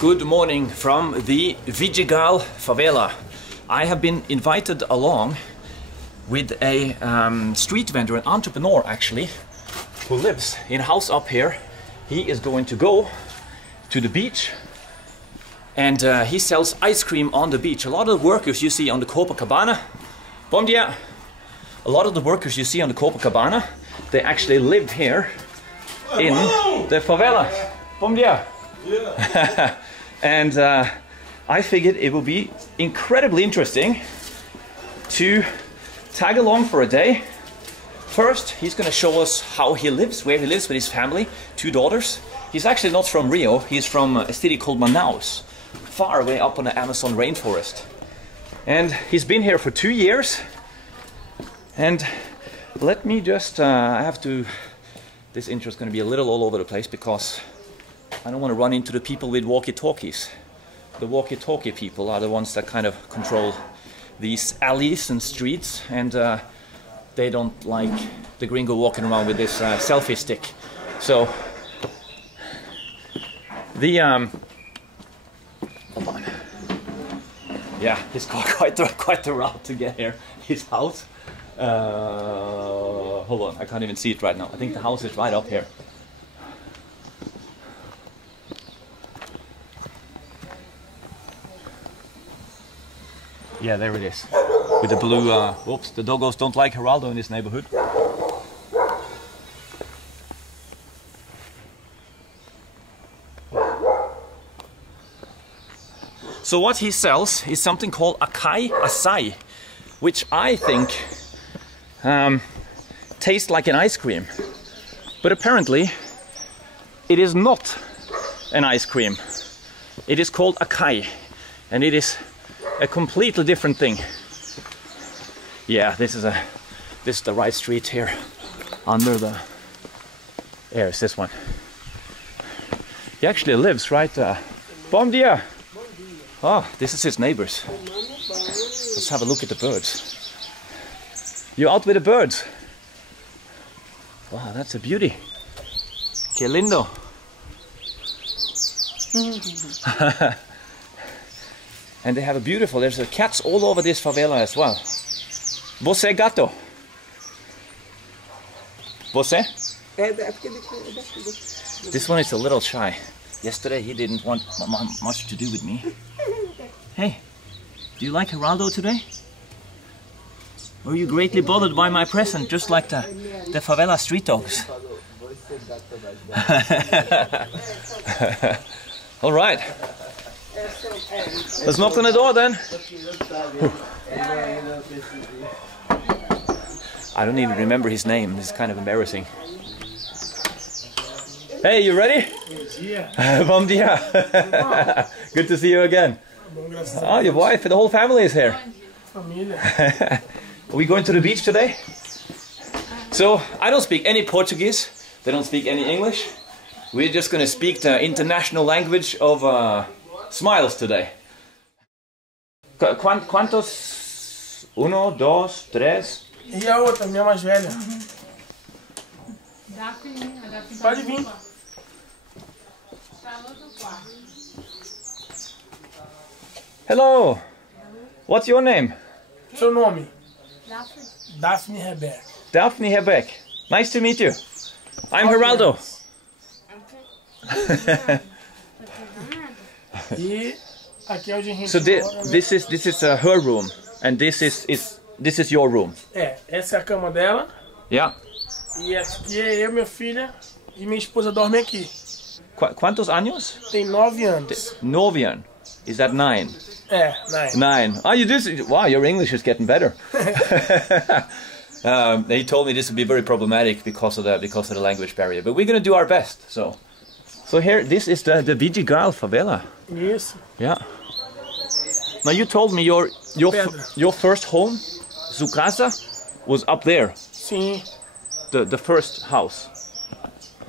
Good morning from the Vidigal favela. I have been invited along with a street vendor, an entrepreneur actually, who lives in a house up here. He is going to go to the beach and he sells ice cream on the beach. A lot of the workers you see on the Copacabana, bom dia. A lot of the workers you see on the Copacabana, they actually live here in the favela. Bom dia. Yeah. And I figured it would be incredibly interesting to tag along for a day. First, he's going to show us how he lives, where he lives with his family, 2 daughters. He's actually not from Rio, he's from a city called Manaus, far away up on the Amazon rainforest. And he's been here for 2 years. And let me just, this intro is going to be a little all over the place because I don't want to run into the people with walkie-talkies. The walkie-talkie people are the ones that kind of control these alleys and streets, and they don't like the gringo walking around with this selfie stick. So the hold on. Yeah, it's quite the route to get here. His house. Hold on, I can't even see it right now. I think the house is right up here. Yeah, there it is. With the blue, whoops, the doggos don't like Geraldo in this neighborhood. So what he sells is something called acai, which I think tastes like an ice cream. But apparently, it is not an ice cream. It is called acai, and it is a completely different thing. Yeah, this is the right street here. Under the it's this one. He actually lives right Bom dia. Oh, this is his neighbors. Let's have a look at the birds. You're out with the birds. Wow, that's a beauty. Que lindo. And they have a beautiful, there's cats all over this favela as well. Você gato? Você? This one is a little shy. Yesterday he didn't want much to do with me. Hey, do you like Geraldo today? Were you greatly bothered by my present, just like the favela street dogs? All right. Let's knock on the door then. I don't even remember his name. This is kind of embarrassing. Hey, you ready? Bom dia. Good to see you again. Oh, your wife and the whole family is here. Are we going to the beach today? So, I don't speak any Portuguese. They don't speak any English. We're just going to speak the international language of smiles today. Quantos? 1, 2, 3. E a outra, minha mais velha? Pode vir. Hello. What's your name? Seu nome? Daphne Rebeck. Daphne Rebeck. Nice to meet you. I'm Geraldo. E aqui é onde a gente So mora, this is her room, and this is your room. Essa é a cama dela. Yeah. E aqui é eu, minha filha e minha esposa dorme aqui. ¿Cuántos años? Tem 9 anos. 9 anos. Is that 9? 9. 9. Oh, you do. Wow, your English is getting better. He told me this would be very problematic because of the language barrier, but we're gonna do our best. So here, this is the Vidigal favela. Isso. Yeah. Now you told me your first home, su casa, was up there. Sim. The first house.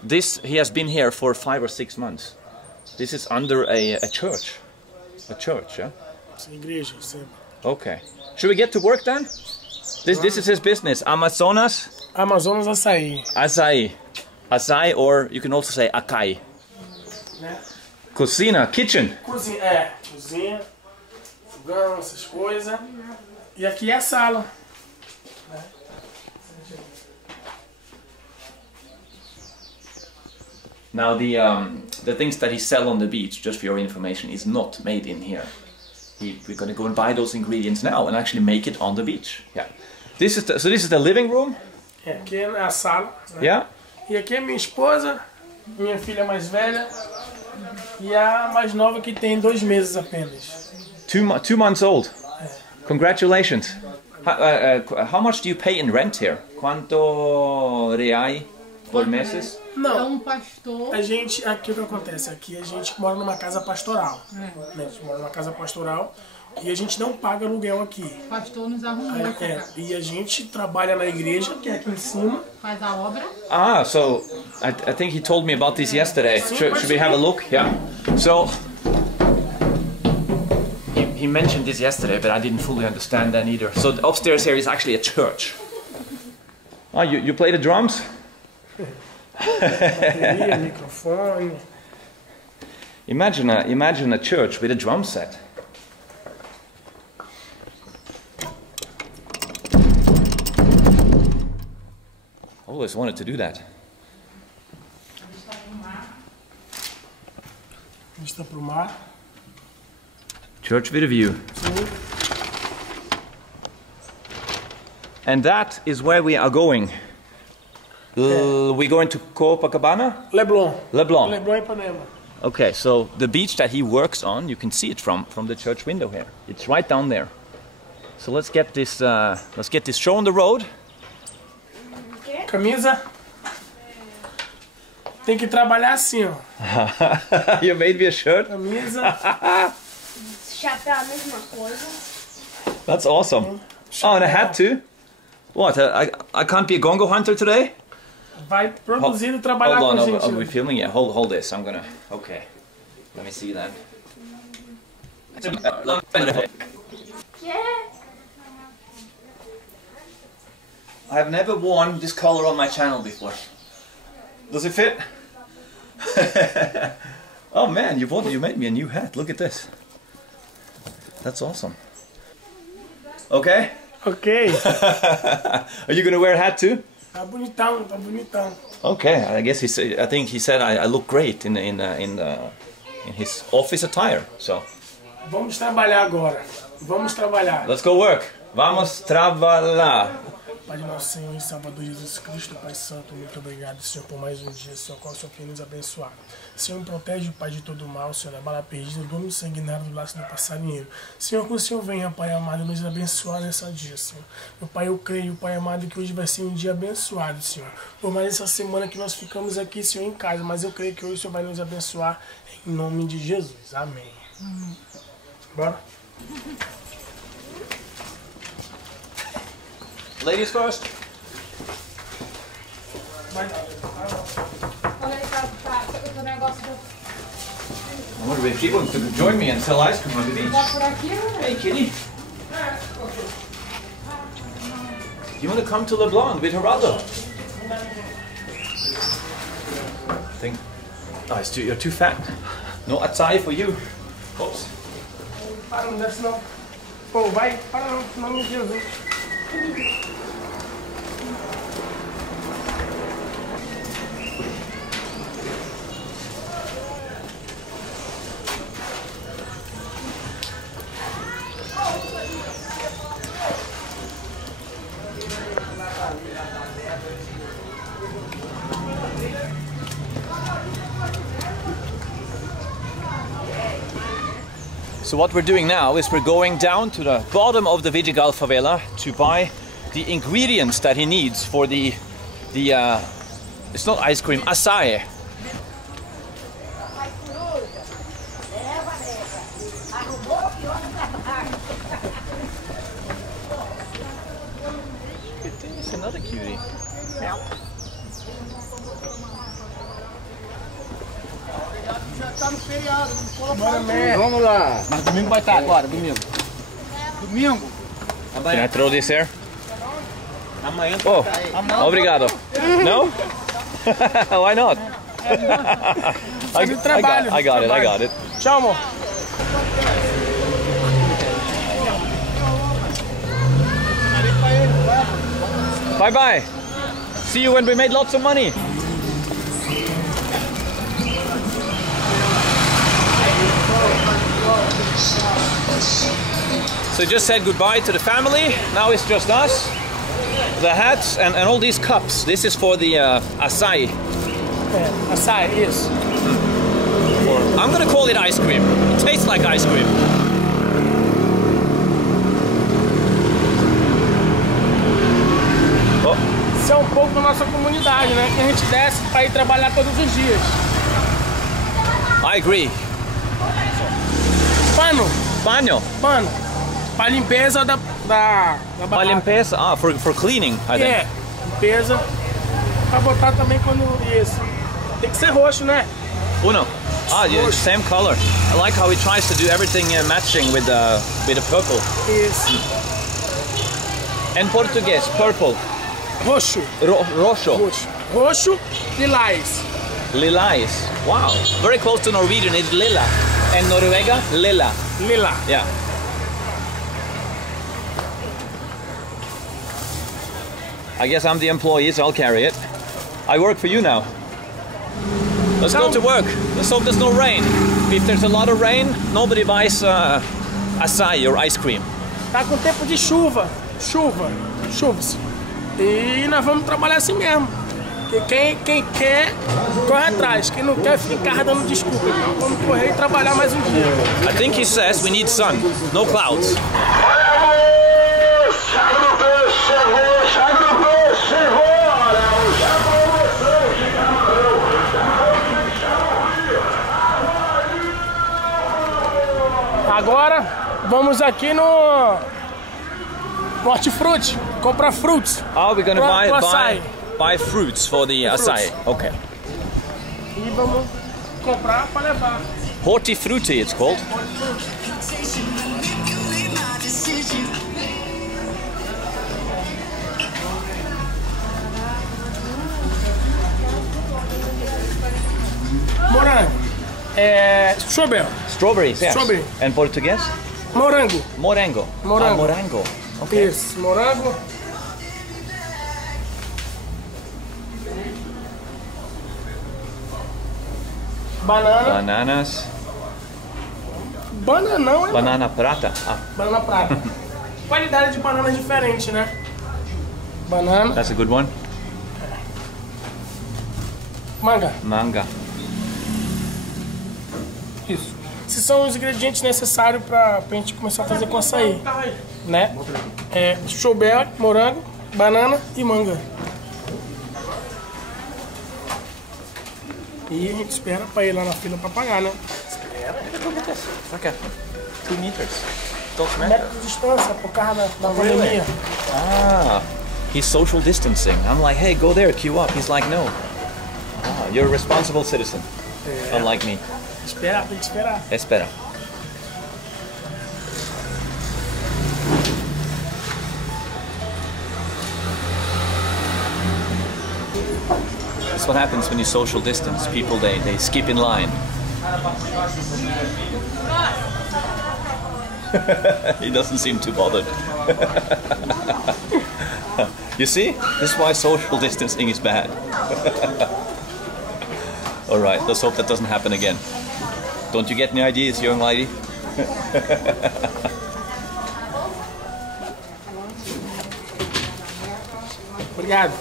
This, he has been here for 5 or 6 months. This is under a church. A church, yeah? Igreja, sim. Okay. Should we get to work then? This is his business. Amazonas açaí. Acai. Acai, or you can also say acai. Cocina, kitchen. Cozinha, cozinha, fogão, essas coisas. E aqui é a sala. Now the things that he sell on the beach, just for your information, is not made in here. We're going to go and buy those ingredients now and actually make it on the beach. Yeah. This is the living room. Aqui é a sala. Né? Yeah. E aqui é minha esposa, minha filha mais velha e a mais nova que tem 2 meses apenas. 2 months old. Congratulations. How much do you pay in rent here? Quanto reais por meses? Não, pastor. a gente, aqui o que acontece? Aqui a gente mora numa casa pastoral. Né? A gente mora numa casa pastoral e a gente não paga aluguel aqui. O pastor nos arrumou. E a gente trabalha na igreja, que é aqui em cima. Faz a obra. Ah, so I think he told me about this yesterday. Should we have a look? Yeah. So he mentioned this yesterday, but I didn't fully understand that either. So upstairs here is actually a church. Oh, you play the drums? Bateria, microfone. Imagine a church with a drum set. Always wanted to do that. Vista pro mar. Church with a view. Sim. And that is where we are going. We're going to Copacabana? Leblon. Leblon. Leblon, Ipanema. Okay, so the beach that he works on, you can see it from the church window here. It's right down there. So let's get this show on the road. Camisa. Tem que trabalhar assim, ó. You made me a shirt? Camisa. Chapéu a mesma coisa. That's awesome. Oh, and a hat too? What? I can't be a gongo hunter today? Vai produzindo, trabalhar Hold com on, gente. are we filming? Yeah, hold this. I'm gonna. Okay. Let me see that. I have never worn this color on my channel before. Does it fit? Oh man, you made me a new hat. Look at this. That's awesome. Okay? Ok. Are you gonna wear a hat too? Tá bonitão, tá bonitão. Okay, I think he said I look great in his office attire. So Vamos trabalhar agora. Vamos trabalhar. let's go work. Vamos trabalhar. Pai de nosso Senhor e Salvador Jesus Cristo, Pai Santo, muito obrigado, Senhor, por mais um dia, Senhor, qual o Senhor tem nos abençoado. Senhor, me protege, Pai, de todo mal, Senhor, da bala perdida, do homem sanguinário, do laço do passarinheiro. Senhor, que o Senhor venha, Pai amado, nos abençoar nessa dia, Senhor. Meu Pai, eu creio, Pai amado, que hoje vai ser um dia abençoado, Senhor. Por mais essa semana que nós ficamos aqui, Senhor, em casa, mas eu creio que hoje o Senhor vai nos abençoar, em nome de Jesus. Amém. Bora? Ladies first. Vai. Olha aí, o negócio do... I wonder if she wants to join me and sell ice cream on the beach. Por aqui, Hey, kitty. You want to come to Leblon with Geraldo? Think. Oh, you're too fat. No açaí for you. Oops. Para, não desce não. Pô, vai, para não, em nome de Jesus. So what we're doing now is we're going down to the bottom of the Vidigal favela to buy the ingredients that he needs for the it's not ice cream, açaí. It's another cutie. Vamos lá. Mas domingo vai estar agora, domingo. Domingo. Can I throw this here? Amanhã Oh, obrigado. No? Why not? fazer trabalho. I got it. Tchau, amor. Bye bye. See you when we made lots of money. So just said goodbye to the family. Now it's just us. The hats and all these cups. This is for the açaí. Açaí, isso. I'm gonna call it ice cream. It tastes like ice cream. Isso é um pouco da nossa comunidade, né? Que a gente desce para ir trabalhar todos os dias. I agree. Pano. Pano. Pano. Para limpeza da Para barraca. limpeza. Ah, for cleaning, I think. É, limpeza. Para botar também quando isso. Tem que ser roxo, né? Uno. Ah, yeah, same color. I like how he tries to do everything matching with the purple. Isso. And Portuguese, purple. Roxo. Roxo. Roxo. Roxo, lilás. Lilás. Wow. Very close to Norwegian. It's lila. And Noruega, lila. Lilá. Yeah. I guess I'm the employee, so I'll carry it. I work for you now. Let's go to work. Let's hope there's no rain. If there's a lot of rain, nobody buys açaí or ice cream. Tá com tempo de chuva. Chuvas. E nós vamos trabalhar assim mesmo. Porque quem quer, corre atrás. Quem não quer, fica em casa dando desculpa. Então vamos correr e trabalhar mais um dia. I think he says we need sun, no clouds. Agora vamos aqui no hortifruti, comprar frutos. Oh, we're gonna açaí. buy fruits for the açaí. Okay. E vamos comprar para levar. Hortifruti, it's called. Morango. Strawberry. Strawberries, yes. Strawberry. And Portuguese? Morango. Morango. Morango. Ah, morango. Okay. Isso, morango. Banana. Bananas. Bananão, é? Banana prata. Ah, Banana prata. Qualidade de bananas diferente, né? Banana. that's a good one. Manga. Manga. Isso. Esses são os ingredientes necessários pra gente começar a fazer com açaí, né? Strawberry, morango, banana e manga. E a gente espera pra ir lá na fila pra pagar, né? Okay. 2 meters. 2 meters. Metro de distância por causa da pandemia. Ah, he's social distancing. I'm like, hey, go there, queue up. He's like, no. Ah, you're a responsible citizen. Unlike me. Esperar, tem que esperar. Espera. That's what happens when you social distance. People, they skip in line. He doesn't seem too bothered. You see? This is why social distancing is bad. Alright, let's hope that doesn't happen again. Don't you get any ideas, young lady? Obrigado.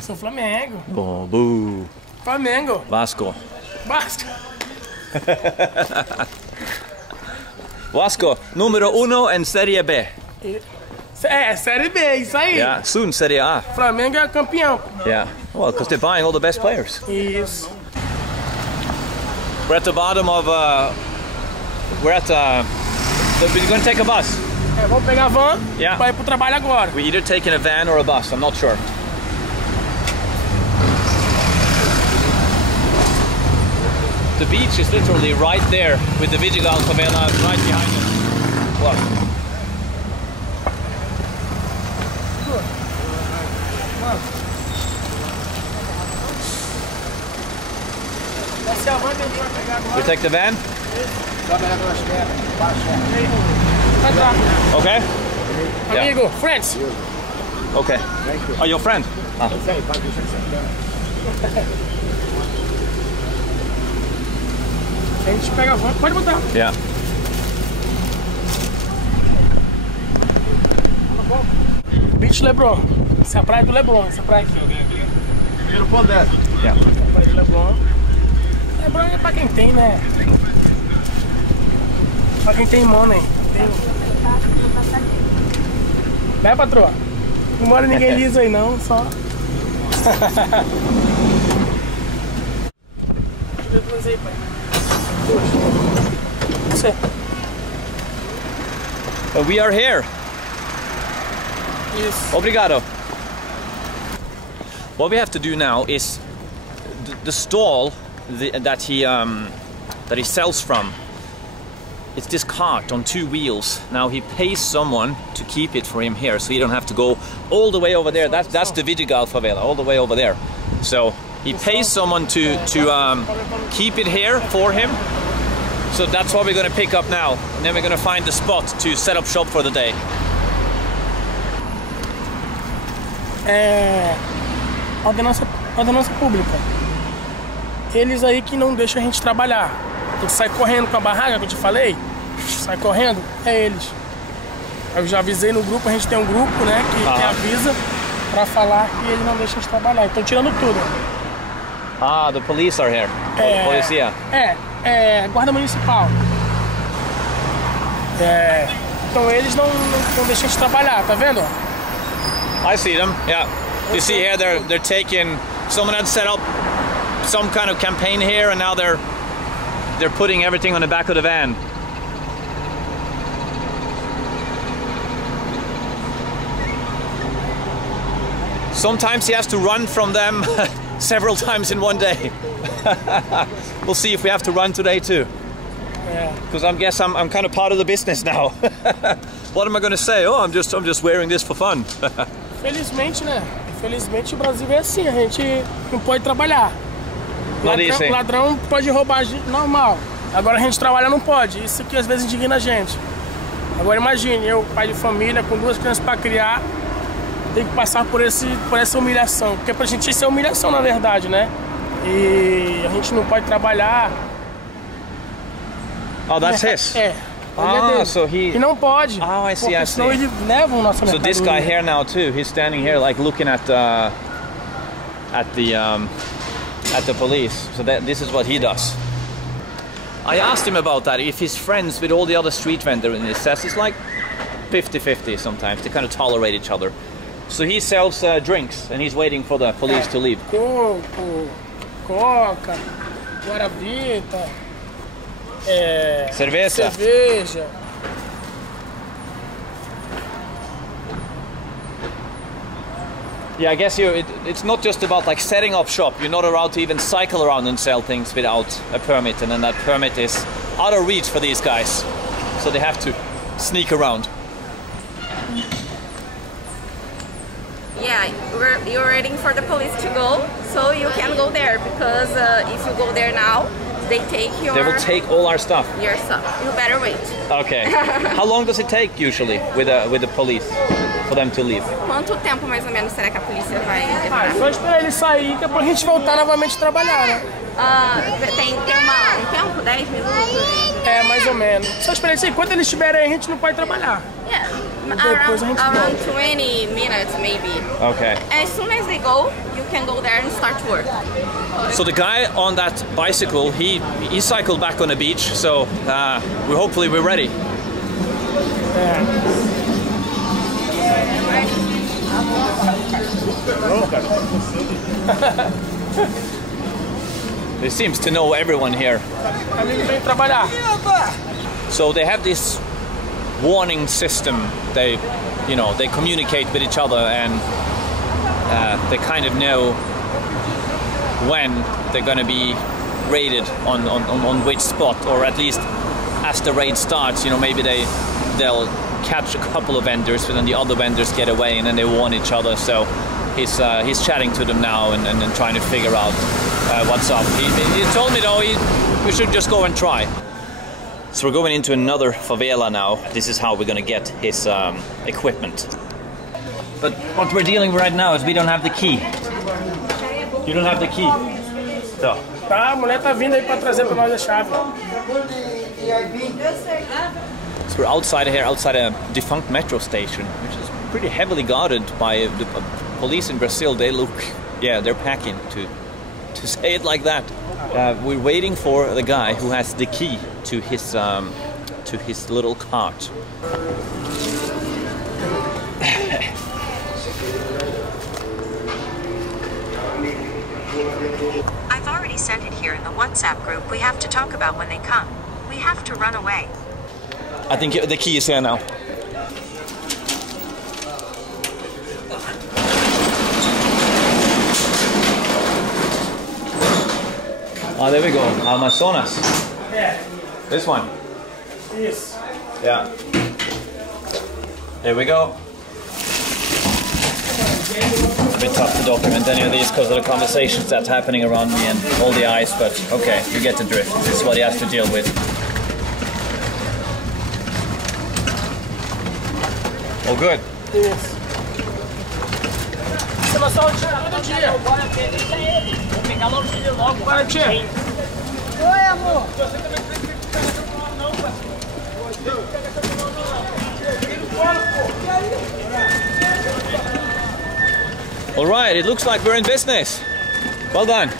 Sou Flamengo. Oh, boo. Flamengo. Vasco. Basta. Vasco, número 1 em Série B. Série B, isso aí. Yeah, soon Série A. Flamengo é campeão. Yeah, well, because they're buying all the best players. Isso. We're at the bottom of, we're gonna take a bus. Vamos pegar a van Yeah. pra ir pro trabalho agora. We're either taking a van or a bus, I'm not sure. The beach is literally right there with the Vidigal Favela right behind us. Look. We take the van? Sobe aquelas pedras, baixa. Okay? Yeah. Amigo, friends. Okay. Oh, your friend? Ah. A gente pega a van, pode botar. Yeah. Beach Leblon. Essa é a praia do Leblon, essa praia aqui. Primeiro ponto dessa. Yeah. A praia do Leblon. Leblon é pra quem tem, né? Pra quem tem money. Tem... Né, patroa? Não mora ninguém liso aí não, só... Deixa eu aí, pai. Você. We are here. Isso. Obrigado. What we have to do now is the stall that he sells from. It's this cart on 2 wheels. Now he pays someone to keep it for him here, so you don't have to go all the way over there. That's the Vidigal favela, all the way over there. So he pays someone to keep it here for him. So that's what we're going to pick up now, and then we're going to find the spot to set up shop for the day. Ordenança pública. Eles aí que não deixam a gente trabalhar. A gente sai correndo com a barraca que eu te falei. Sai correndo, é eles. Eu já avisei no grupo, a gente tem um grupo, né, que avisa pra falar que eles não deixam a gente trabalhar. Estão tirando tudo. Ah, the police are here. Polícia. Guarda municipal. Então eles não deixam a gente trabalhar, tá vendo? I see them, yeah. You see here they're taking, someone had set up some kind of campaign here, and now they're putting everything on the back of the van. Sometimes he has to run from them several times in one day. We'll see if we have to run today too. Yeah. Because I guess I'm kind of part of the business now. What am I going to say? Oh, I'm just wearing this for fun. Felizmente, né? Infelizmente o Brasil é assim, a gente não pode trabalhar. Ladrão pode roubar normal. Agora a gente trabalha não pode. Isso que às vezes indigna a gente. Agora imagine, eu, pai de família, com 2 crianças para criar, tem que passar por essa humilhação. Porque pra gente isso é humilhação, na verdade, né? E a gente não pode trabalhar. Oh, that's his? So he... E não pode. Oh, I see, I see. Senão eles levam nossa mercadoria. So this guy here now too, he's standing here like looking at the police. So this is what he does. I asked him about that, if he's friends with all the other street vendors, and he says it's like 50-50 sometimes. They kind of tolerate each other. So he sells drinks, and he's waiting for the police to leave. Coco, Coca, Guaravita, cerveja. Yeah, I guess it's not just about like setting up shop. You're not allowed to even cycle around and sell things without a permit, and then that permit is out of reach for these guys. So they have to sneak around. Yeah, you're waiting for the police to go, so you can go there, because if you go there now, they will take all our stuff. Your stuff. You better wait. Okay. How long does it take usually with the police for them to leave? Quanto tempo mais ou menos será que a polícia vai demorar? Só esperar ele sair, que é pra gente voltar novamente a trabalhar, né? Tem um tempo? 10 minutos? Mais ou menos. Só esperar ele sair. Enquanto eles estiverem aí, a gente não pode trabalhar. Yeah. Around 20 minutes maybe. Okay. As soon as they go, you can go there and start work. So the guy on that bicycle, he cycled back on the beach, so hopefully we're ready. He seems to know everyone here. So they have this warning system. They communicate with each other, and they kind of know when they're going to be raided on which spot, or at least as the raid starts, maybe they'll catch a couple of vendors, but then the other vendors get away, and then they warn each other. So he's chatting to them now and trying to figure out what's up. He told me though we should just go and try. So we're going into another favela now. This is how we're gonna get his equipment. But what we're dealing with right now is we don't have the key. You don't have the key. So. Tá, a mulher tá vindo aí pra trazer pra nós a chave. So we're outside here, outside a defunct metro station, which is pretty heavily guarded by the police in Brazil. They look, yeah, they're packing, to say it like that. We're waiting for the guy who has the key to his little cart. I've already sent it here in the WhatsApp group. We have to talk about when they come. We have to run away. I think the key is here now. Oh, there we go. Amazonas. Yeah. This one. Yes. Yeah. There we go. A bit tough to document any of these because of the conversations that's happening around me and all the eyes, but okay, you get the drift. This is what he has to deal with. All good. Yes. Você vai só tirar todo dia. Vou pegar logo filho logo. Vai, tia. Oi, amor. Você também precisa pegar essa mão não, parceiro. Pega essa mão não. All right, it looks like we're in business. Well done.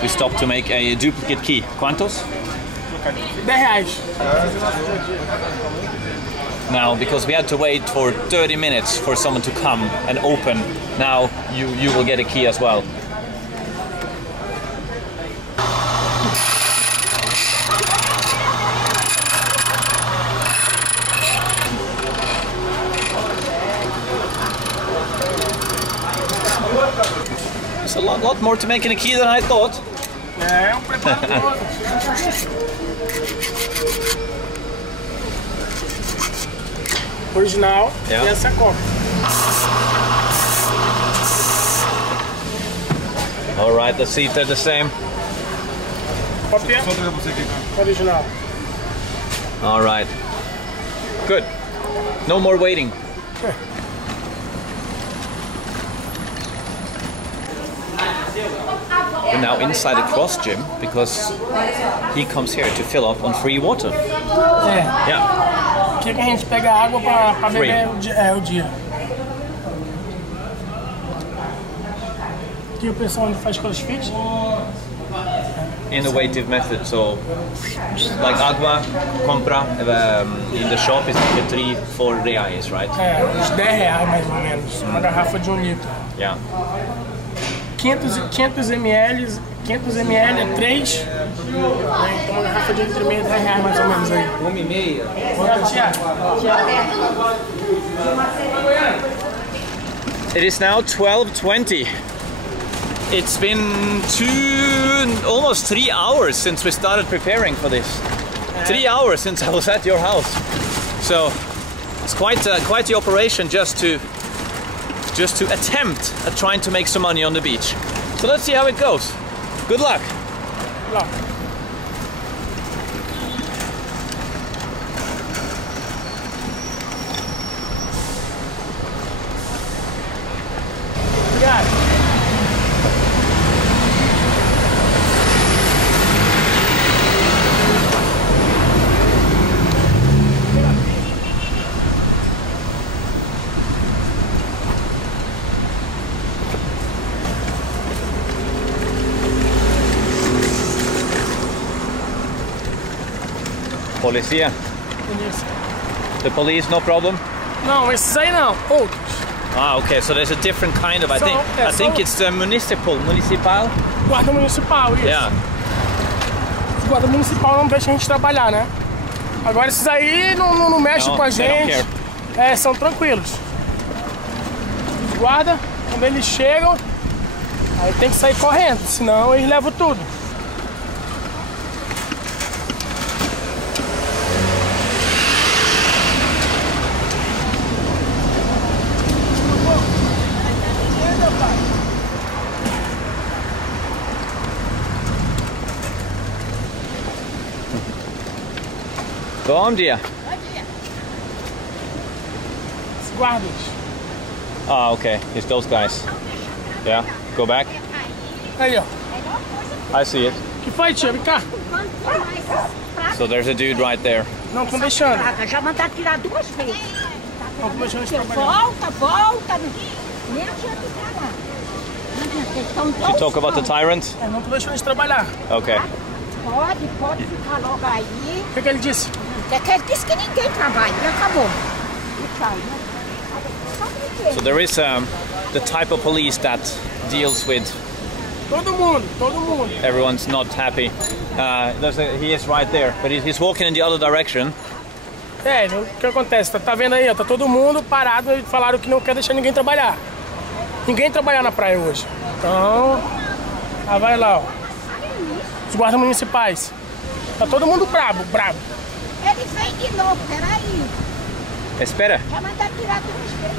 We stopped to make a duplicate key. ¿Cuántos? R$10. Now, because we had to wait for 30 minutes for someone to come and open, now you will get a key as well. There's a lot more to making a key than I thought. É, preparador. Original, Yeah. E essa é a cópia. All right, let's see if they're the same. Cópia. Original. All right. Good. No more waiting. We're now inside the cross gym because he comes here to fill up on free water. É. Yeah. Aqui que a gente pega água pra beber o dia. Aqui o pessoal onde faz crossfit. Innovative method. So, like agua compra in the shop is like 3-4 reais, right? É, uns R$10 mais ou menos. Uma garrafa de 1 litro. Yeah. 500 ml é 3. Então uma garrafa de 1,5 litro é R$10 mais ou menos aí. 1,5. Bora, tia. It is now 12:20. It's been almost 3 hours since we started preparing for this. 3 hours since I was at your house. So it's quite the operation just to attempt at trying to make some money on the beach. So let's see how it goes. Good luck. Lá. Obrigado. Policia. The police, no problem? Não, esses aí não. Outros. Ah, okay. So there's a different kind of. I think it's the municipal. Guarda municipal, isso. Yeah. O guarda municipal não deixa a gente trabalhar, né? Agora esses aí não mexem com a gente. É, são tranquilos. Os guarda, quando eles chegam, aí tem que sair correndo, senão eles levam tudo. Bom dia. Os guardas. Ah, okay. It's those guys. Yeah. Go back. Aí, ó. I see it. Que foi, tia? Vem cá. So there's a dude right there. Não, estão deixando. Já mandaram tirar 2 vezes. Não, estão deixando eles trabalhar. Volta. Nem adianta entrar lá. Não adianta, eles estão You talk about the tyrant? Não estão deixando eles trabalhar. Okay. Pode ficar logo aí. O que ele disse? Ele disse que ninguém trabalha, e acabou. E sai, né? Só brinquedo. So there is the type of police that deals with Todo mundo. everyone's not happy. He is right there, but he's walking in the other direction. É, o que acontece? Tá vendo aí, ó, tá todo mundo parado e falaram que não quer deixar ninguém trabalhar. Ninguém trabalhar na praia hoje. Então, vai lá, ó. Os guardas municipais. Tá todo mundo brabo. Ele vem de novo, peraí. Espera. Já mandaram tirar 2 vezes.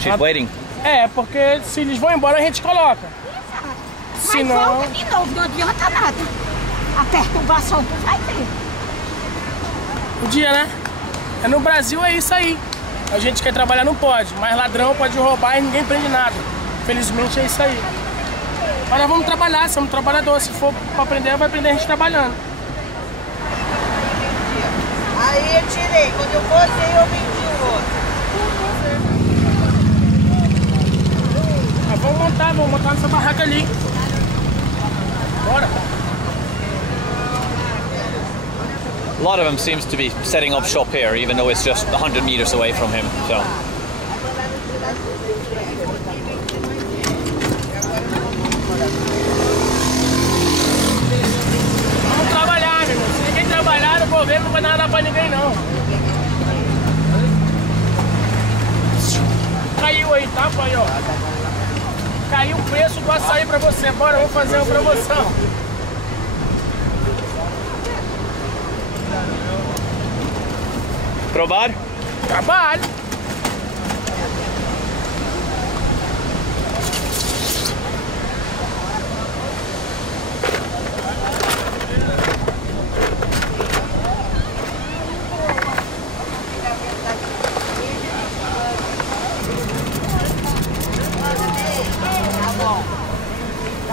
She's waiting. É, porque se eles vão embora a gente coloca. Exato. Se Mas não- volta de novo, não adianta nada. A perturbação tu vai ter. O dia, né? É no Brasil, é isso aí. A gente quer trabalhar não pode, mas ladrão pode roubar e ninguém prende nada. Felizmente é isso aí. Mas nós vamos trabalhar, somos trabalhadores. Se for pra aprender, vai aprender a gente trabalhando. Aí eu tirei, quando eu botei eu vendi o outro. Mas vamos montar nessa barraca ali. Bora. A lot of them seems to be setting up shop here, even though it's just 100 meters away from him. So Vamos trabalhar, meu irmão. Se ninguém trabalhar, o governo não vai dar nada pra ninguém, não. Caiu aí, tá, pai? Ó. Caiu o preço do açaí pra você. Bora, vamos fazer uma promoção. probar. Trabalho.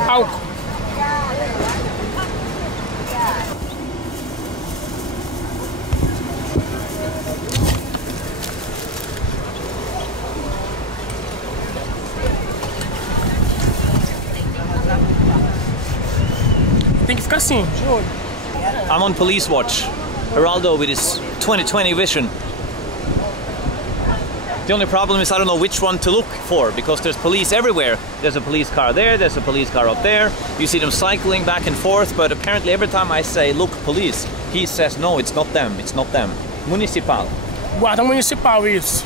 Álcool. Tem que ficar assim, de olho. I'm on police watch. Geraldo with his 2020 vision. The only problem is I don't know which one to look for because there's police everywhere. There's a police car there, there's a police car up there. You see them cycling back and forth, but apparently every time I say, look, police, he says, no, it's not them, it's not them. Municipal. Guarda municipal, isso.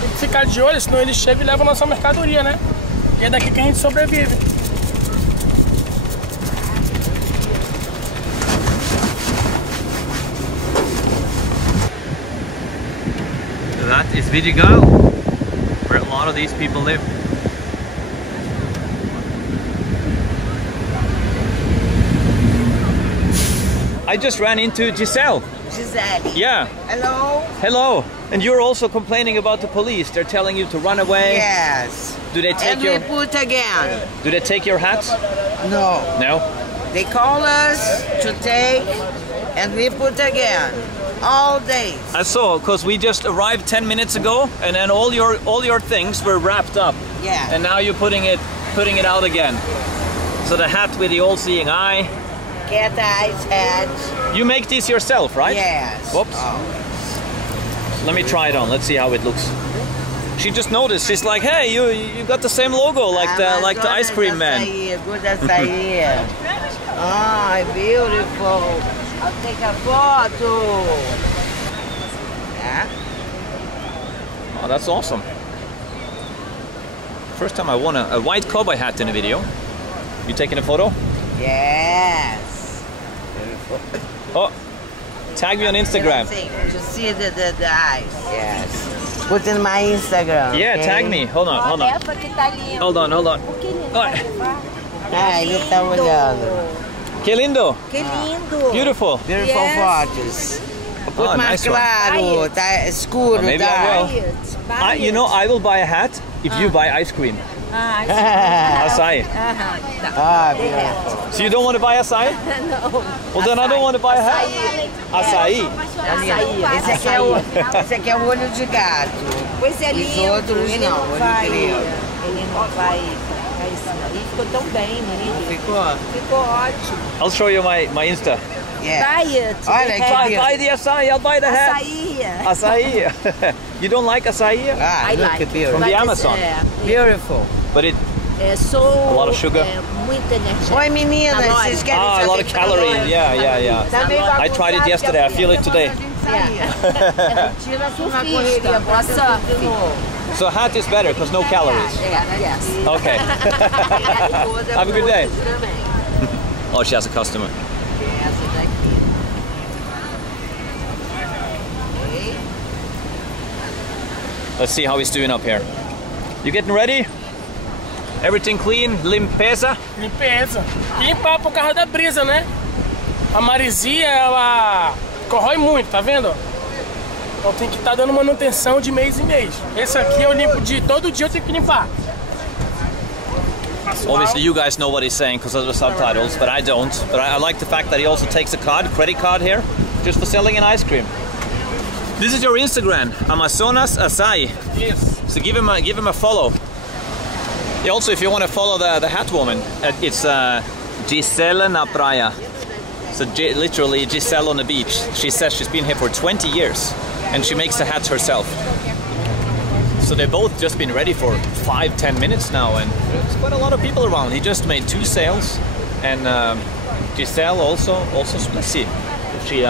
Tem que ficar de olho, senão eles chegam e levam a nossa mercadoria, né? E é daqui que a gente sobrevive. That is Vidigal, where a lot of these people live. I just ran into Giselle. Gisele. Yeah. Hello? Hello. And you're also complaining about the police. They're telling you to run away. Yes. Do they take And your we put again. Do they take your hat? No. No. They call us to take and we put again. All days. I saw because we just arrived 10 minutes ago, and then all your things were wrapped up. Yeah. And now you're putting it out again. So the hat with the all-seeing eye. Cat eyes hat. You make these yourself, right? Yes. Whoops. Oh. Let me try it on. Let's see how it looks. She just noticed. She's like, "Hey, you got the same logo like the ice cream man." Good açaí. Ah, beautiful. I'll take a photo. Yeah. Oh, that's awesome. First time I won a white cowboy hat in a video. You taking a photo? Yes. Beautiful. Oh, tag me on Instagram. To see the eyes. Yes. Put in my Instagram. Yeah, okay? tag me. Hold on. Hold on. Hold on. O que lindo. Alright. Ah, ele tá olhando. Que lindo. Que lindo. Beautiful. Beautiful photos. Put Oh, mais nice one. claro, tá escuro, Maybe I tá? will. You know, I will buy a hat if you buy ice cream. Açaí. So you don't want to buy açaí? Não. Well, then I don't want to buy a hat. Açaí. Esse aqui é o olho de gato. Pois é, Os lindo. outros Ele não, não olho vai. grego. Ele não vai ficar assim. Ele ficou tão bem, né? Ficou? Ficou ótimo. I'll show you my Insta. Yeah. Buy it. Olha que Buy the açaí. I'll buy the hat. Açaí. Açaí. You don't like açaí? Ah, I look like. at beautiful. From the Amazon. Beautiful. But it. É só A lot of sugar. Muita energia. Oi meninas, vocês querem A lot of calories. Yeah. Também I tried it yesterday. I feel it today. Tira a sua correria, bota tudo de novo. So a hat is better because no calories. Yes. Okay. Have a good day. Oh, she has a customer. Essa daqui. Let's see how he's doing up here. You getting ready? Everything clean? Limpeza? Limpeza. Limpar pro carro da brisa, né? A marisia, ela corrói muito, tá vendo? Então tem que estar dando manutenção de mês em mês. Esse aqui eu limpo todo dia eu tenho que limpar. Obviously you guys know what he's saying because of the subtitles, but I don't. But I like the fact that he also takes a credit card here, just for selling an ice cream. This is your Instagram, Amazonas Açaí. Yes. So give him a follow. Also, if you want to follow the hat woman, it's Gisela na praia. So literally Giselle on the beach. She says she's been here for 20 years and she makes the hats herself. So they've both just been ready for 5-10 minutes now, and there's quite a lot of people around. He just made 2 sales, and Giselle also let's see. She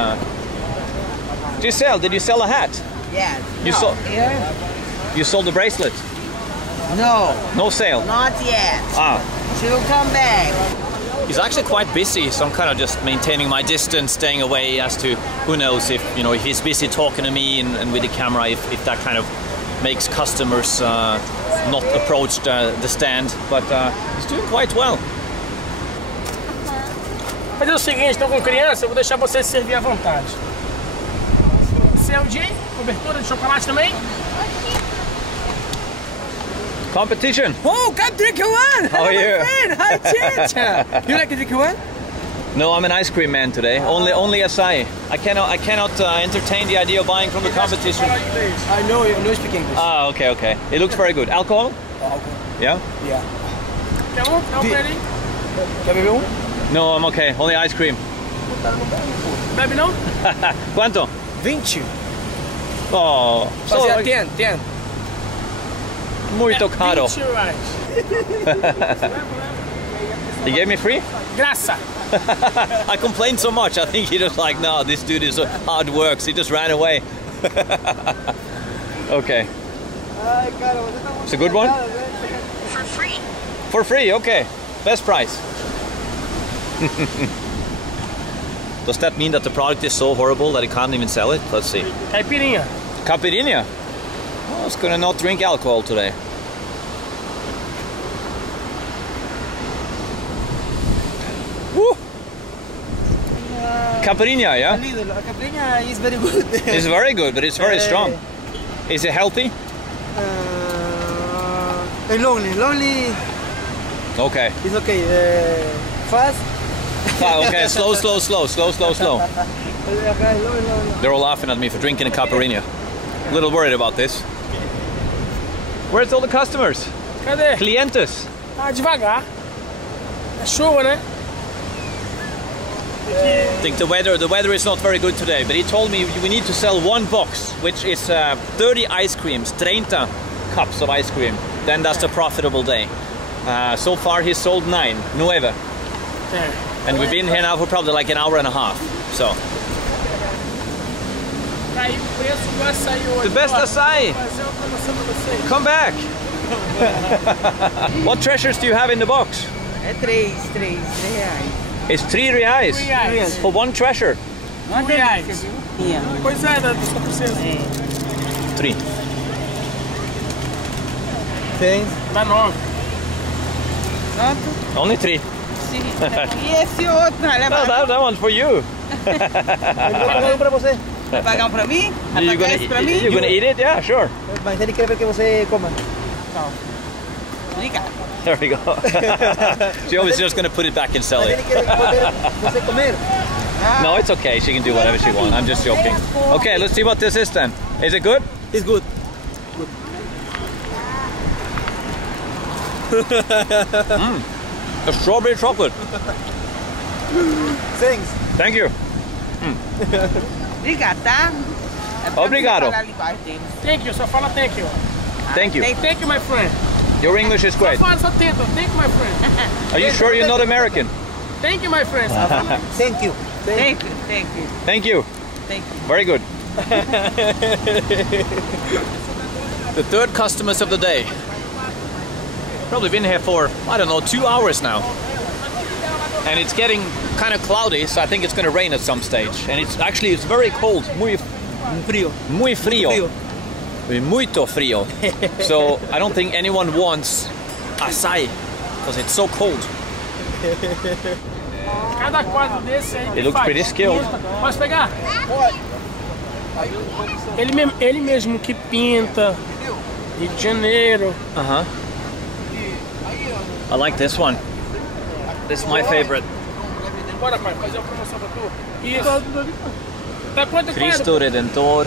Giselle, did you sell a hat? Yes. You sold. Here? You sold the bracelet. No. No sale. Not yet. Ah. She'll come back. He's actually quite busy, so I'm kind of just maintaining my distance, staying away. As to who knows if if he's busy talking to me and with the camera, if that kind of makes customers not approach the stand. But he's doing quite well. Fazer o seguinte, estão com criança, eu vou deixar vocês servir à vontade. CLG, cobertura de chocolate também? Competition. Oh, come drink one! How are you? Hi, Chicha! You like to drink one? No, I'm an ice cream man today. Only açaí. I cannot entertain the idea of buying from the competition. I know you speak English. Ah, okay. It looks very good. Alcohol? Alcohol. Yeah? Yeah. Quer um? Dá um pra ele. Quer beber um? No, I'm okay. Only ice cream. Bebe não? Quanto? 20. Oh, Fazia 10. muito caro. 20 reais. He gave me free? Graça. I complained so much. I think he just like, no, this dude is hard works. He just ran away. Okay. It's a good one? For free. For free, okay. Best price. Does that mean that the product is so horrible that he can't even sell it? Let's see. Caipirinha. Caipirinha? I was gonna not drink alcohol today. Woo! Caipirinha, yeah? Caipirinha is very good. It's very good, but it's very strong. Is it healthy? Lonely. Okay. It's okay. Fast. Ah, okay, slow. They're all laughing at me for drinking a caipirinha. A little worried about this. Where's all the customers? Cadê? Clientes? Ah, devagar. É chuva, né? I think the weather is not very good today, but he told me we need to sell 1 box, which is 30 ice creams, 30 cups of ice cream. Then that's a profitable day. So far he's sold 9, 9. And we've been here now for probably like an hour and a half. So Caiu o preço do açaí hoje. the best açaí. Fazer uma promoção pra vocês. Come back. What treasures do you have in the box? É 3 reais. It's 3 reais. 3 reais. For 1 treasure. 1 reais. Pois é, da sua princesa. 3. Tem. Dá 9. Only 3. E esse outro, vai levar? No, that one's for you. Pra você. Vai pagar um pra mim? Vai You're pagar esse pra mim? gonna eat it? Yeah, sure. Mas ele quer ver que você coma. Obrigado. There we go. She was just gonna put it back and sell Mas it. ele quer poder você comer. No, it's okay. She can do whatever she wants. I'm just joking. Okay, let's see what this is then. Is it good? It's good. A strawberry chocolate. Thanks. Thank you. Obrigado, tá? Obrigado. Falar a linguagem deles. Thank you, só fala thank you. Thank you. Thank you, my friend. Your English is great. Só tenta, thank you, my friend. Are you sure you're not American? Thank you, my friend. Thank you. Thank you, thank you, Thank you. thank you. Very good. The third customers of the day. Probably been here for, I don't know, 2 hours now. And it's getting kind of cloudy, so I think it's going to rain at some stage. And it's very cold. Muy Frio. Muy frío. Frio. Muito frío. So I don't think anyone wants açaí because it's so cold. Cada quadro desse aí. It looks pretty skilled. Posso pegar? Ele mesmo que pinta. Rio de Janeiro. Uh-huh. I like this one. This is my favorite. Bora, pai, fazer uma promoção pra tu. Isso. Tá quanto Cristo Redentor.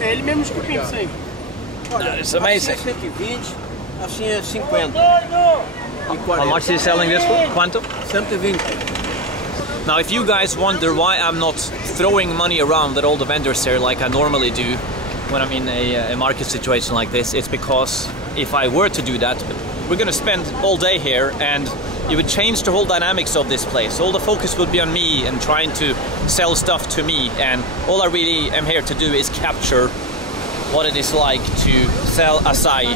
É ele mesmo que pinta isso aí. It's amazing. 120, assim é 50. How much is he selling this for? Quanto? 120. Now, if you guys wonder why I'm not throwing money around at all the vendors here like I normally do when I'm in a market situation like this, it's because if I were to do that, we're going to spend all day here and it would change the whole dynamics of this place. All the focus would be on me and trying to sell stuff to me, and all I really am here to do is capture what it is like to sell açaí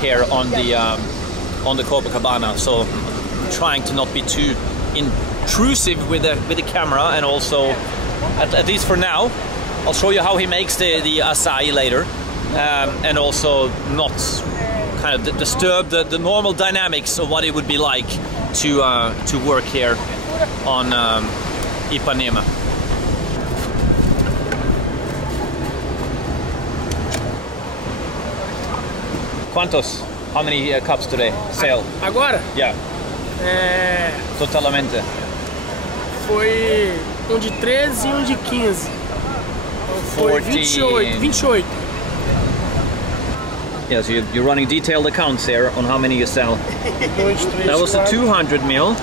here on the Copacabana. So I'm trying to not be too intrusive with the camera, and also at least for now I'll show you how he makes the açaí later, and also not kind of disturb the normal dynamics of what it would be like to work here on Ipanema. ¿Cuántos? How many cups today? Sale? Agora? Yeah. Totalmente. Foi um de 13 e um de 15. Foi 28. Yes, you're running detailed accounts here on how many you sell. That was the 200 mil,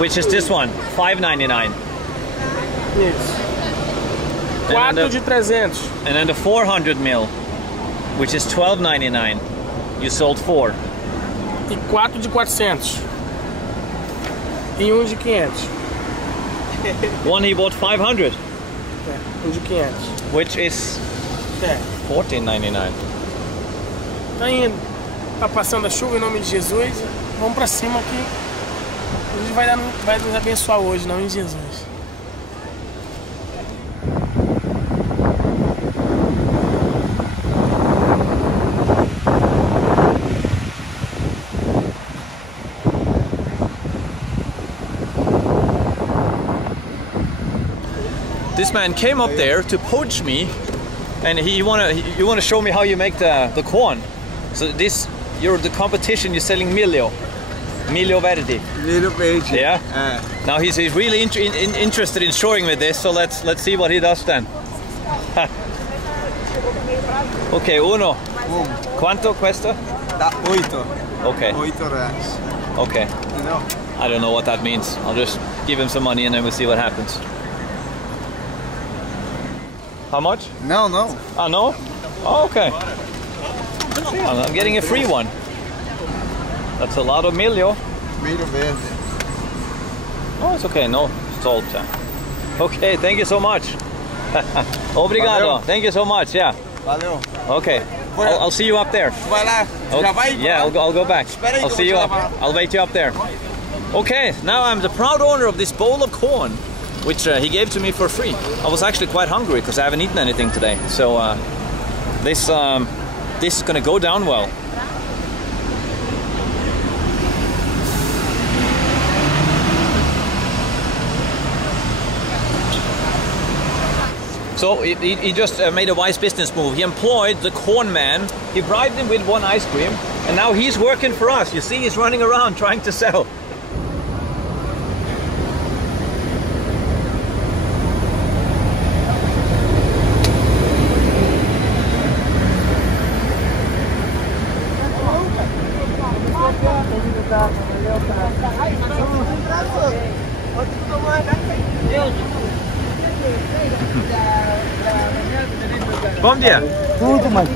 which is this one, $5.99. Isso. 4 de 300. And then the 400 mil, which is $12.99. You sold 4. E 4 de 400. E um de 500. One he bought 500, Um de 500. which is É. $14.99. Tá indo. Tá passando a chuva em nome de Jesus. Vamos pra cima aqui. Jesus vai nos abençoar hoje, em nome de Jesus. This man came up there to poach me, and you wanna show me how you make the corn. So you're the competition. You're selling milho verde. Milho verde. Yeah. Now he's really interested in showing me this. So let's see what he does then. Okay, uno. Quanto cuesta? Dá 8. Okay. 8 reais. Okay. You know? I don't know what that means. I'll just give him some money and then we'll see what happens. How much? No. Ah, no? Oh, okay. I'm getting a free one. That's a lot of milho. Milho verde. Oh, it's okay. No salt. Okay, thank you so much. Obrigado. Valeu. Thank you so much. Yeah. Valeu. Okay. I'll see you up there. Vai lá. Já vai? Yeah, I'll go back. Espera aí I'll que see eu you vou up. te levar. I'll wait you up there. Okay, now I'm the proud owner of this bowl of corn, which he gave to me for free. I was actually quite hungry because I haven't eaten anything today. So this is gonna go down well. So he just made a wise business move. He employed the corn man, he bribed him with one ice cream, and now he's working for us. You see, he's running around trying to sell. Bom dia. Tudo, mas...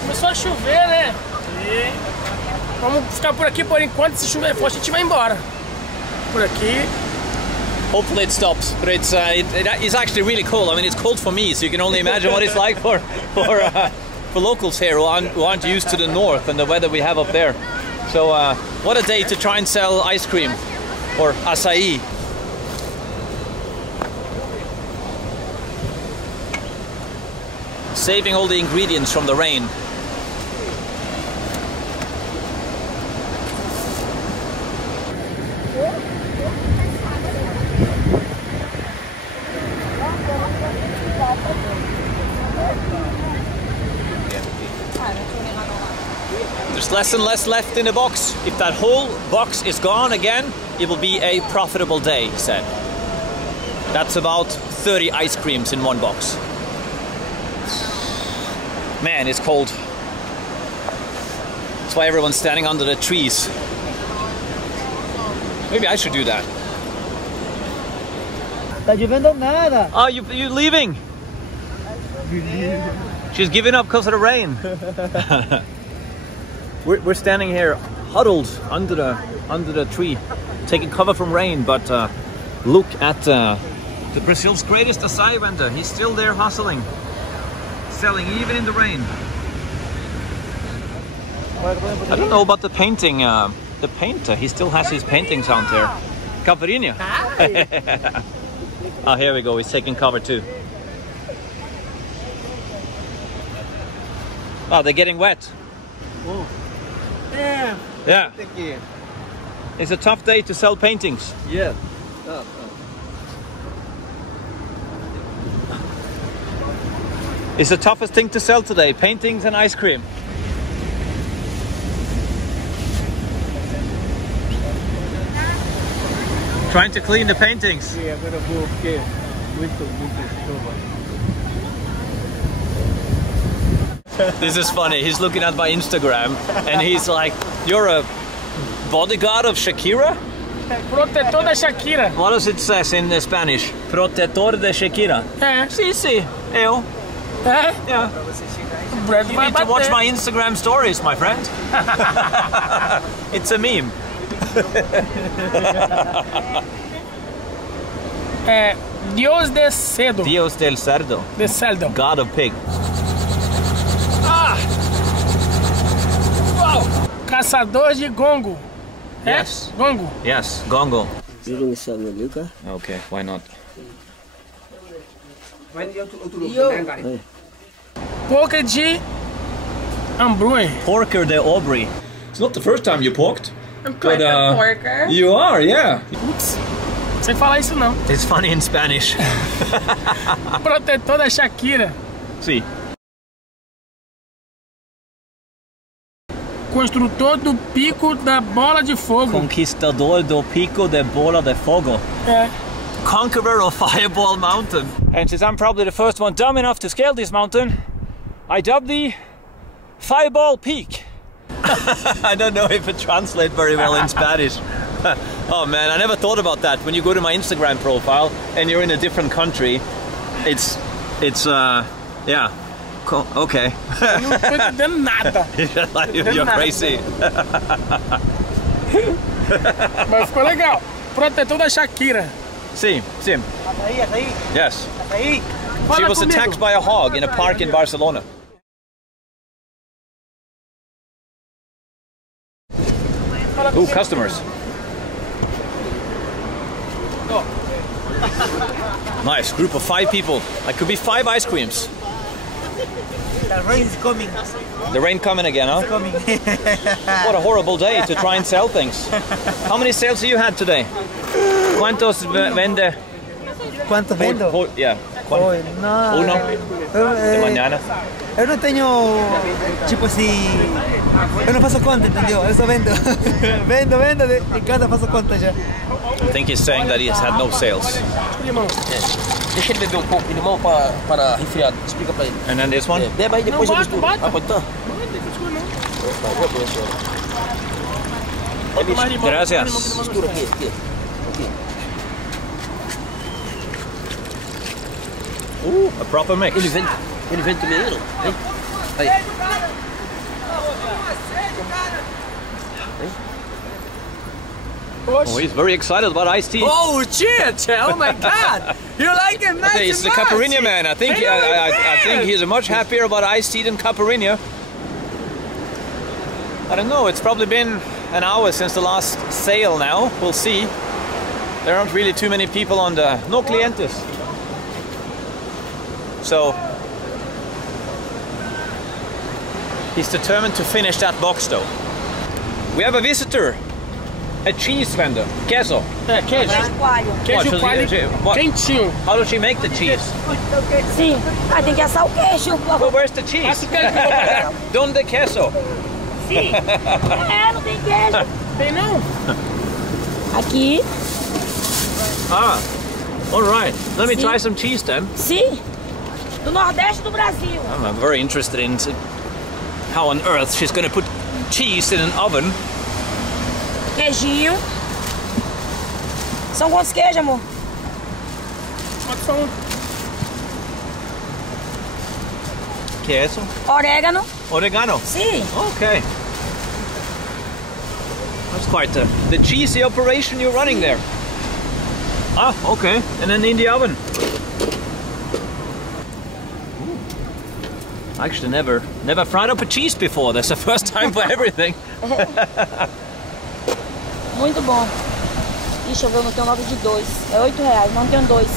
Começou a chover, né? E vamos ficar por aqui por enquanto. Se chover forte, a gente vai embora. Por aqui. Hopefully it stops, but it's actually really cold. I mean, it's cold for me, so you can only imagine what it's like for locals here who aren't used to the north and the weather we have up there. So what a day to try and sell ice cream or acai. Saving all the ingredients from the rain. There's less and less left in the box. If that whole box is gone again, it will be a profitable day, he said. That's about 30 ice creams in one box. Man, it's cold. That's why everyone's standing under the trees. Maybe I should do that. Tá chovendo nada. Oh, you leaving? She's giving up because of the rain. We're standing here huddled under the tree, taking cover from rain, but look at the Brazil's greatest acai vendor. He's still there hustling, selling even in the rain. I don't know about the painting, the painter. He still has his paintings out there. Caveirinha. Oh, here we go. He's taking cover too. Oh, they're getting wet. Whoa. Yeah. Yeah. It's a tough day to sell paintings. Yeah. It's the toughest thing to sell today, paintings and ice cream. Trying to clean the paintings. Yeah, agora eu vou porque muito chuva. This is funny. He's looking at my Instagram and he's like, "You're a bodyguard of Shakira?" Protetor da Shakira. What does it say in Spanish? Protetor de Shakira. É. Sí, sí. Eu. É? Yeah. O Brad You vai need to watch bater. my Instagram stories, my friend. It's a meme. É, Dios de Cedo. Dios del cerdo. De Celdo. God of pig. Ah! Uau! Caçador de gongo. É? Yes. Gongo. Yes, gongo. Okay. Okay, why not? Porca de Ambrui. Porker de Aubrey. It's not the first time you porked. I'm quite a porker. You are, yeah. Ups. Sem falar isso não. It's funny in Spanish. Protetor da Shakira. See. Construtor do pico da bola de fogo. Conquistador do pico de bola de fogo. É. Conqueror of Fireball Mountain. And since I'm probably the first one dumb enough to scale this mountain, I dubbed the Fireball Peak. I don't know if it translates very well in Spanish. Oh man, I never thought about that. When you go to my Instagram profile and you're in a different country, it's yeah. Cool. Okay. Eu não tô entendendo nada. You're crazy. Mas ficou legal. Protetor da Shakira. Sim, sim. Yes. She Fala was comigo. attacked by a hog in a park in Barcelona. Ooh, customers. Nice, group of 5 people. That could be 5 ice creams. The rain is coming. The rain coming again, huh? Coming. What a horrible day to try and sell things. How many sales have you had today? ¿Cuántos vende? ¿Cuánto vendo? Yeah. Oh, no. Uno. De mañana. Eu não tenho, tipo assim, eu não faço conta, entendeu? Eu só vendo. vendo, de casa faço conta já. I think he's saying that he has had no sales. Limão. Deixa ele beber um pouco de limão para resfriado. Explica para ele. And then this one? Beba aí depois eu misturo. Bate. Ah, pode estar? Gracias. Mistura aqui. A proper mix. Ele vende também, não? Aí. Oh, he's very excited about iced tea. Oh shit! Oh my god! You like it, man? Okay, it's the Caipirinha man. I think he's much happier about iced tea than Caipirinha. I don't know, it's probably been an hour since the last sale now. We'll see. There aren't really too many people on the... No clientes. So... he's determined to finish that box though. We have a visitor. A cheese vendor. Queso. É, queijo. Queijo coalho quentinho. How does she make the cheese? Sim. Ah, tem que assar o queijo. Well, where's the cheese? Donde queso? Sim. É, não tem queijo. Tem não? Aqui. Ah, all right. Let me try some cheese then. Sim. Do Nordeste do Brasil. I'm very interested in how on earth she's going to put cheese in an oven. Queijinho. São quantos queijos, amor? Queso. Orégano. Oregano. Sim. Okay. That's quite the cheesy operation you're running there. Ah, okay. And then in the oven. I actually never fried up a cheese before. That's the first time for everything. Muito bom. Ixi, eu não tenho nota de 2. É R$8, não tenho 2.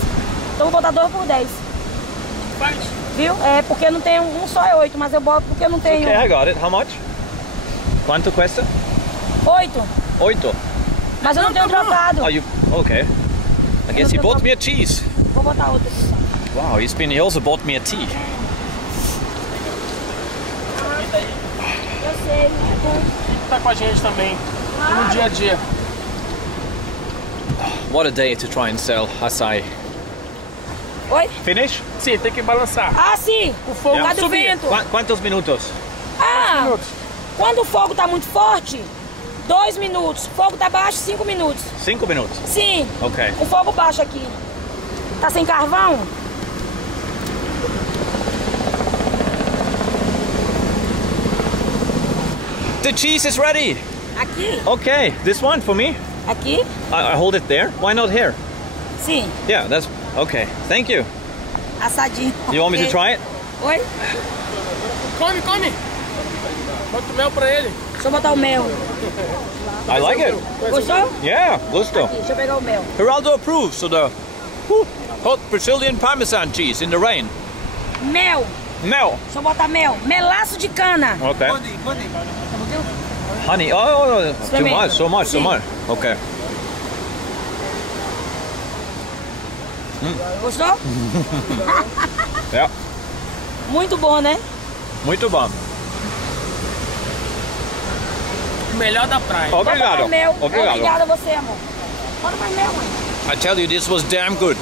Então vou botar 2 por 10. Faz. Viu? É porque não tem um só é 8, mas eu boto porque eu não tenho. Okay, I got it. How much? Quanto custa? 8. 8. Mas eu não tenho trocado. Oh, you okay? I guess he bought me a cheese. Vou botar outro aqui. Wow, he also bought me a tea. Eu sei. Tá com a gente também. No dia a dia. What a day to try and sell açaí. Oi? Finish? Sim, tem que balançar. Ah, sim. O fogo Por causa do vento. Quantos minutos? Ah, quando o fogo tá muito forte, 2 minutos. O fogo tá baixo, 5 minutos. 5 minutos? Sim. Ok. O fogo baixo aqui. Tá sem carvão? The cheese is ready. Aqui? Okay, this one for me. Aqui? I hold it there. Why not here? Sim. Yeah, that's okay. Thank you. Assadinho. You want me to try it? Oi? Come. Bota o mel pra ele. Deixa eu botar o mel. I like it. Gostou? Yeah, gusto. Aqui, deixa eu pegar o mel. Geraldo approves of the hot Brazilian Parmesan cheese in the rain. Mel. Mel. Deixa eu botar mel. Melaço de cana. Okay. Honey. Oh, too much, so much. Okay. Gostou? Yeah. Muito bom, né? Muito bom. Melhor da praia. Obrigado. Mel. Obrigado. Obrigada a você, amor. Bota mais mel, mãe. I tell you, this was damn good.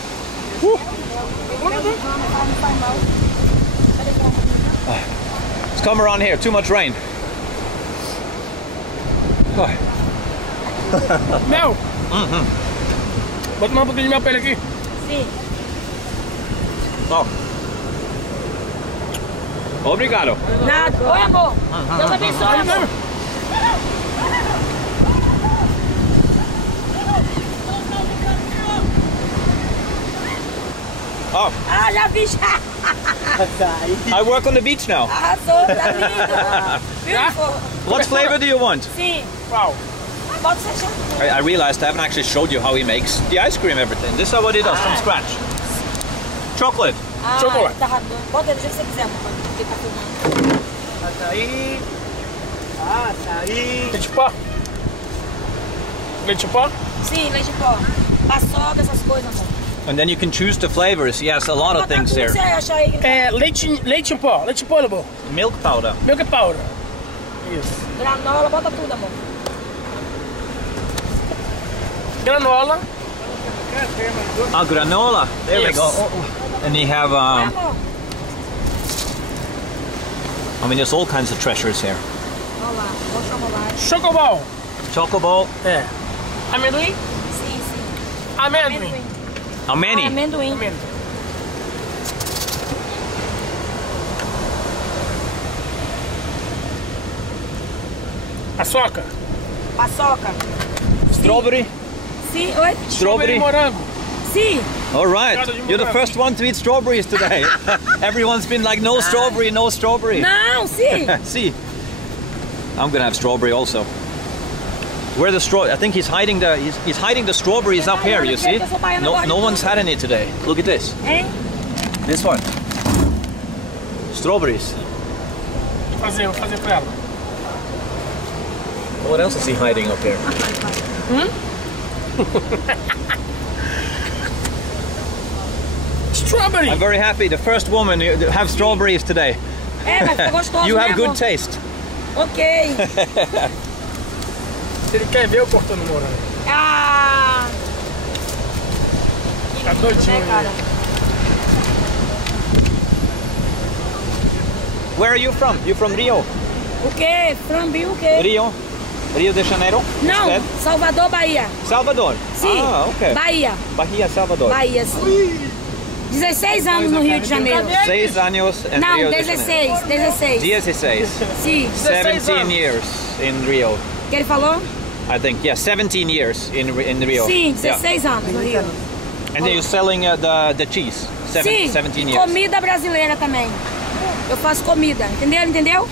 It's come around here. Too much rain. Mel. Bota mais um pouquinho de mel pra ele aqui. Sim. Oh. Obrigado. Nada. Oi, amor. Deus abençoe, amor. Oh, Ah, já vi já. I work on the beach now. Arrasou, tá lindo. Beautiful. What flavor do you want? Sim. Qual? Bota você já. I realized I haven't actually showed you how he makes the ice cream everything. This is what he does from scratch. Chocolate, Chocolate. Tá rápido. Bota ele do jeito que você quiser, amor. Porque tá filmando. Açaí. Açaí. Leite em pó? Leite em pó? Sim, leite em pó. Paçoca, essas coisas, amor. And then you can choose the flavors. Yes, a lot of Bota things tudo there. que você achar aí. Leite em pó. Leite em pó, amor. Milk powder. Milk powder. Isso. Granola, bota tudo, amor. Granola. Ah, granola. There we go. And you have, Vai, amor. I mean, there's all kinds of treasures here. Olha lá, vou chocolate. Chocobol. Chocobo. É. Amendoim? Sim, sim. Amendoim. How many? Amendoim. Paçoca. Paçoca. Strawberry. Sim, oi? Strawberry. Morango. Sim. All right. You're the first one to eat strawberries today. Everyone's been like, no strawberry, no strawberry. Não, sim. See, I'm gonna have strawberry also. Where the straw? I think he's hiding the strawberries up here. You see? No one's had any today. Look at this. Hein? This one. Strawberries. Vou fazer pra ela. What else is he hiding up here? Strawberry. I'm very happy. The first woman to have strawberries today. É, mas ficou gostoso, You né, have good amor? taste. Ok. Se ele quer ver, eu cortando morango. Ah. Tá doidinho, né, cara? Where are you from? You from Rio? O quê? Frambi o quê? Rio? Rio de Janeiro? Não, Instead? Salvador, Bahia. Salvador? Sim. Ah, okay. Bahia. Bahia, Salvador. Bahia, sim. 16 anos no Rio de Janeiro. 6 anos in Não, Rio de Janeiro. 16. 16. Sim. 17 years in Rio. Que ele falou? I think, yeah, 17 years in Rio. Sim, Yeah. 16 anos no Rio. And then you're selling the cheese. Sim, 17 years. comida brasileira também. Eu faço comida, entendeu?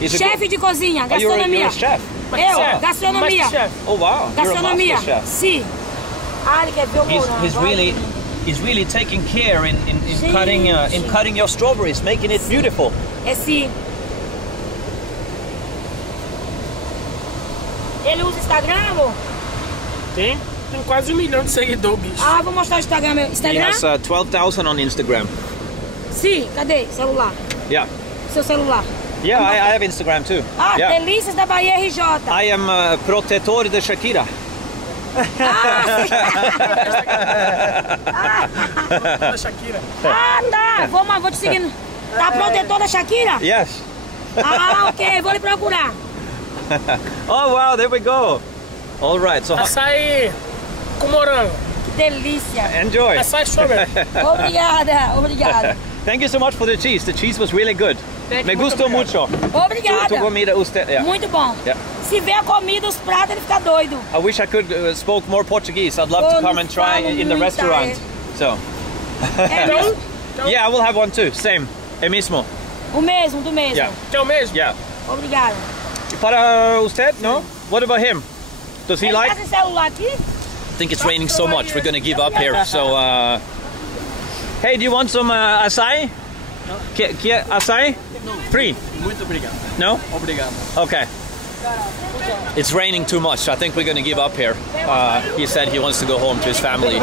Is it Chefe good? de cozinha, Oh, you're gastronomia. a chef. Eu, gastronomia. Masterchef. Oh wow, you're a Gastronomia. master chef. Sim. Ah, ele quer ver o morango. He's really taking care in Sim, cutting your strawberries, making it beautiful. É sim. Ele usa Instagram, amor? Tem quase 1 milhão de seguidores, bicho. Ah, vou mostrar o Instagram. Meu. He Instagram? has 12,000 on Instagram. Sim, cadê? Celular. Yeah. Seu celular. Yeah, I have Instagram too. Ah, Yeah. Delícias da Bahia RJ. I am protetor de Shakira. Da Shakira. Ah, tá. Vou te seguir. Tá protetor da Shakira? Yes. Ah, ok. Vou lhe procurar. Oh wow, there we go. All right, so Açaí com morango. Que delícia. enjoy. Açaí strawberry. Obrigada. Thank you so much for the cheese. The cheese was really good. Me gustou mucho. Obrigada. Tu comida usted. Yeah. Muito bom. Yeah. Se vê a comida, os pratos, ele fica doido. I wish I could spoke more Portuguese. I'd love Oh, to come não and try falo in the muito, restaurant. So, É mesmo? yeah, I will have one too. Same. É mismo. O mesmo, do mesmo. Yeah. Que é o mesmo? Yeah. Obrigada. Para usted? No? What about him? Does he Ele like? tá sem celular aqui? I think it's raining so much. We're going to give up here. So, hey, do you want some açaí? Açaí? Free? Muito obrigado. No? Obrigado. Okay. It's raining too much. I think we're going to give up here. He said he wants to go home to his family.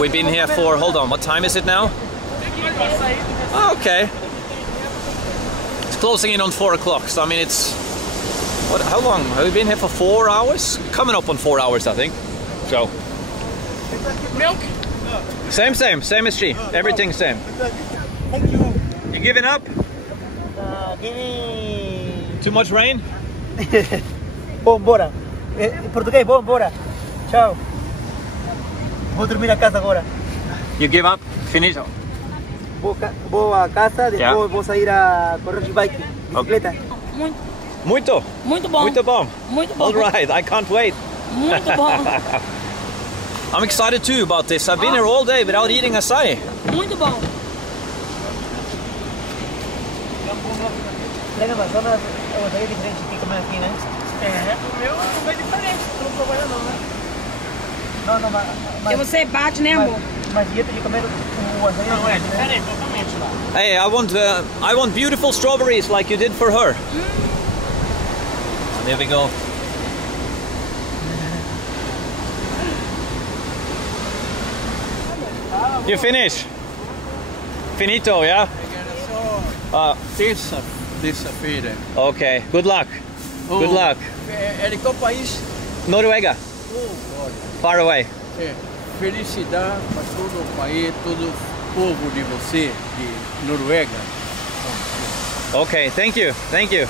We've been here for, hold on, what time is it now? Oh, okay. It's closing in on 4 o'clock. So, I mean, it's, what? How long? Have we been here for 4 hours? Coming up on 4 hours, I think. So. Milk? Same as she. Everything same. Thank you. You giving up? Too much rain? Vou embora. Em português, vou embora. Tchau. Vou dormir na casa agora. You give up? Finito. Vou à casa, depois Yeah. vou sair a correr de bike, bicicleta. Muito. Muito bom. Muito bom. Muito bom. All right, I can't wait. Muito bom. I'm excited too about this. I've been here all day without eating açaí. Muito bom. Lembra, mas zona é uma diferente que comer aqui, né? É, o meu não é diferente, tu não provou ainda não, né? Não, Porque você bate, né, amor? Mas dieta de comer uvas aí. Não, é diferente, totalmente lá. Hey, I want beautiful strawberries like you did for her. There we go. You finish? Finito, yeah? Terça-feira. Okay, good luck. Good luck. É de qual país? Noruega. Far away. É. Felicidade para todo o país, todo o povo de você, de Noruega. Okay, thank you. Thank you.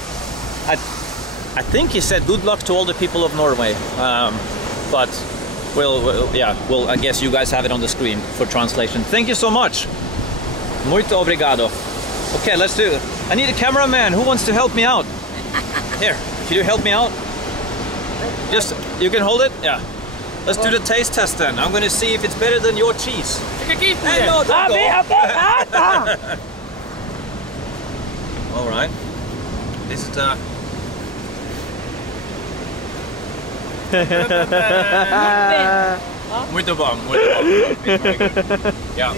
I think he said good luck to all the people of Norway. But I guess you guys have it on the screen for translation. Thank you so much. Muito obrigado. Okay, let's do it. I need a cameraman. Who wants to help me out? Here, can you help me out? Just, you can hold it? Yeah. Let's do the taste test then. I'm going to see if it's better than your cheese. Fica aqui, Hey, no, don't go. tá. All right. This is muito bom. It's very good. Yeah.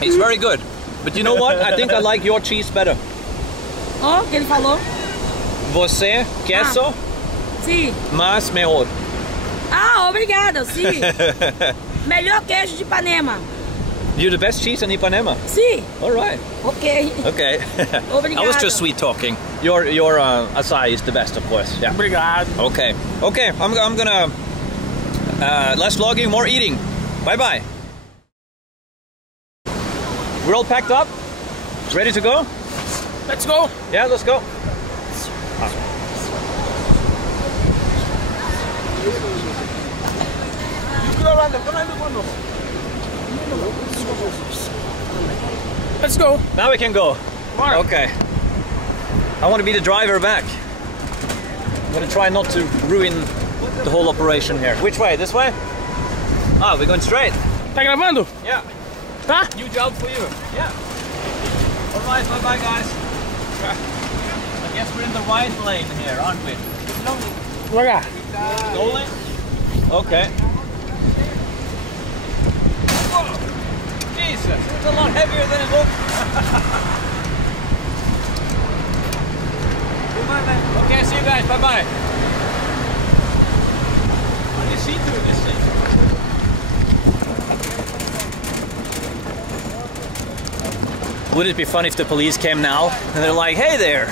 It's very good. But you know what? I think I like your cheese better. Ó, o que ele falou? Você, queso, Sim. mas melhor. Ah, obrigada, sim. Melhor queijo de Ipanema. You're the best cheese in Ipanema. Sim. All right. Ok. Okay. Obrigado. I was just sweet talking. Your acai is the best, of course. Yeah. Obrigado. Okay. Okay. I'm gonna less vlogging, more eating. Bye bye. We're all packed up. Ready to go? Let's go. Yeah, let's go. Let's go. Now we can go. Bora. Okay. I want to be the driver back. I'm gonna try not to ruin the whole operation here. Which way? This way? Ah, we're going straight. Tá gravando? Yeah. Tá? New job for you. Yeah. All right. Bye bye, guys. I guess we're in the right lane here, aren't we? Devagar. Slowly? Okay. Whoa. Jesus, it's a lot heavier than it looks. Okay, see you guys. Bye bye. How do you see through this thing? Wouldn't it be fun if the police came now and they're like, hey there.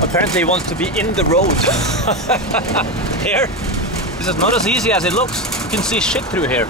Apparently he wants to be in the road. Here, this is not as easy as it looks. You can see shit through here.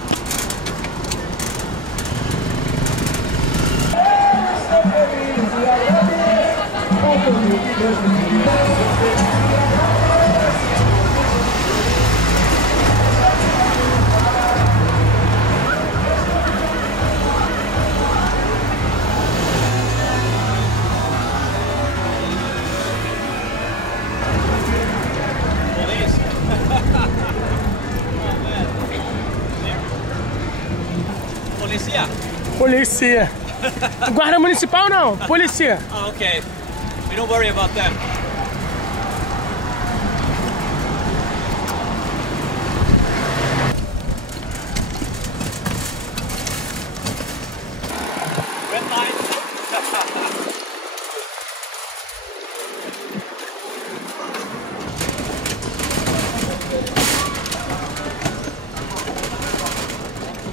Polícia. Polícia. Guarda municipal não, polícia. Oh, okay. We don't worry about them. Red light.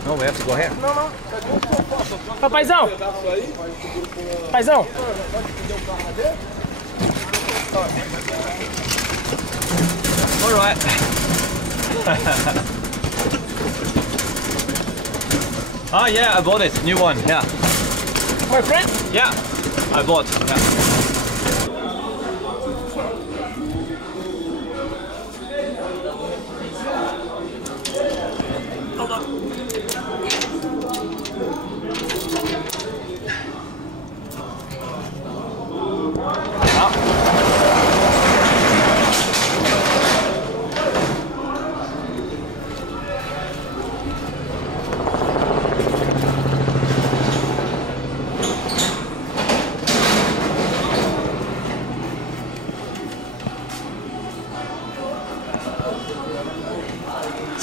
No, we have to go here. Ó, paizão. Paizão. All right. Oh yeah, I bought it. New one. Yeah. My friend. Yeah. I bought. Yeah. Hold on.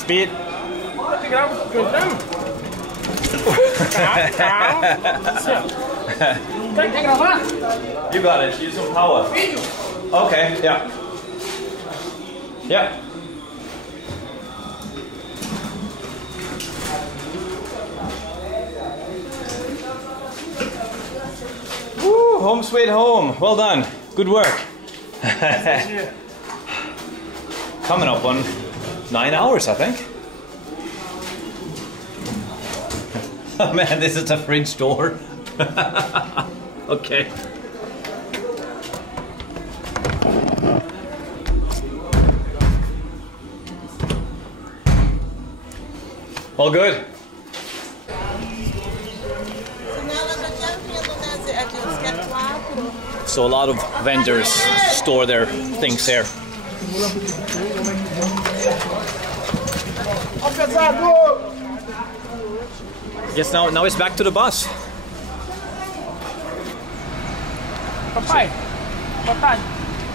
Speed. You got it. Use some power. Okay. Yeah. Yeah. Woo, home sweet home. Well done. Good work. Coming up on 9 hours, I think. Oh man, this is a fridge door. Okay. All good? So a lot of vendors store their things here. Yes, now it's back to the bus. Papai, boa tarde.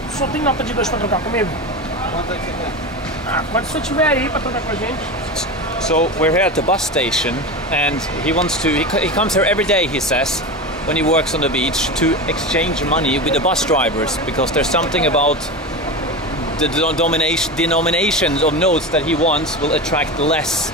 O senhor tem nota de 2 para trocar comigo? Quanto é que você quer? Ah, quando o senhor tiver aí para trocar com a gente. So we're here at the bus station, and he wants to. He comes here every day, he says, when he works on the beach, to exchange money with the bus drivers, because there's something about the denominations of notes that he wants will attract less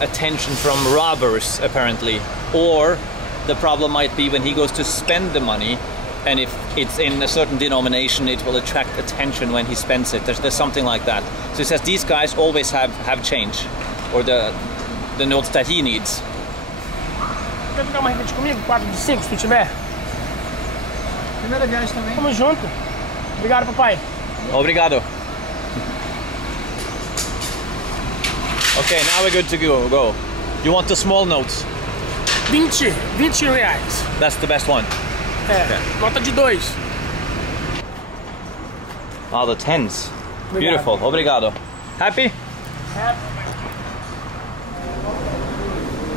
attention from robbers, apparently. Or the problem might be when he goes to spend the money, and if it's in a certain denomination, it will attract attention when he spends it. There's something like that. So he says these guys always have change, or the notes that he needs. Quer trocar uma rede comigo? 4 de 5, se tu tiver? Primeira viagem também. Tamo junto. Obrigado, papai. Obrigado. Okay, now we're good to go. You want the small notes? 20 reais. That's the best one. É, Okay. nota de 2. Ah, the tens. Obrigado. Beautiful. Obrigado. Happy?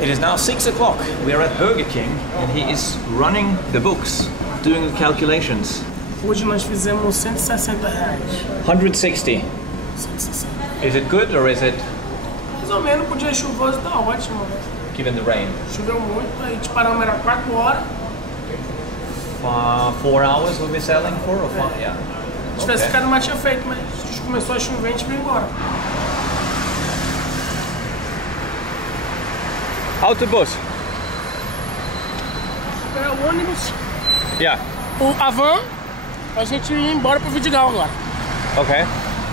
It is now 6 o'clock. We are at Burger King, and he is running the books, doing the calculations. Hoje nós fizemos 160 reais. 160. 160. Is it good or is it Mais ou menos, pro dia chuvoso tá ótimo. given the rain? Choveu muito, a gente paramos, era 4 horas. 4 hours we'll be selling for? Or 5? Yeah. Se tivesse ficado mais tinha feito, mas começou a chover, a gente veio embora. How to bus? É o ônibus, Yeah. a van, a gente ia embora pro Vidigal agora. Okay.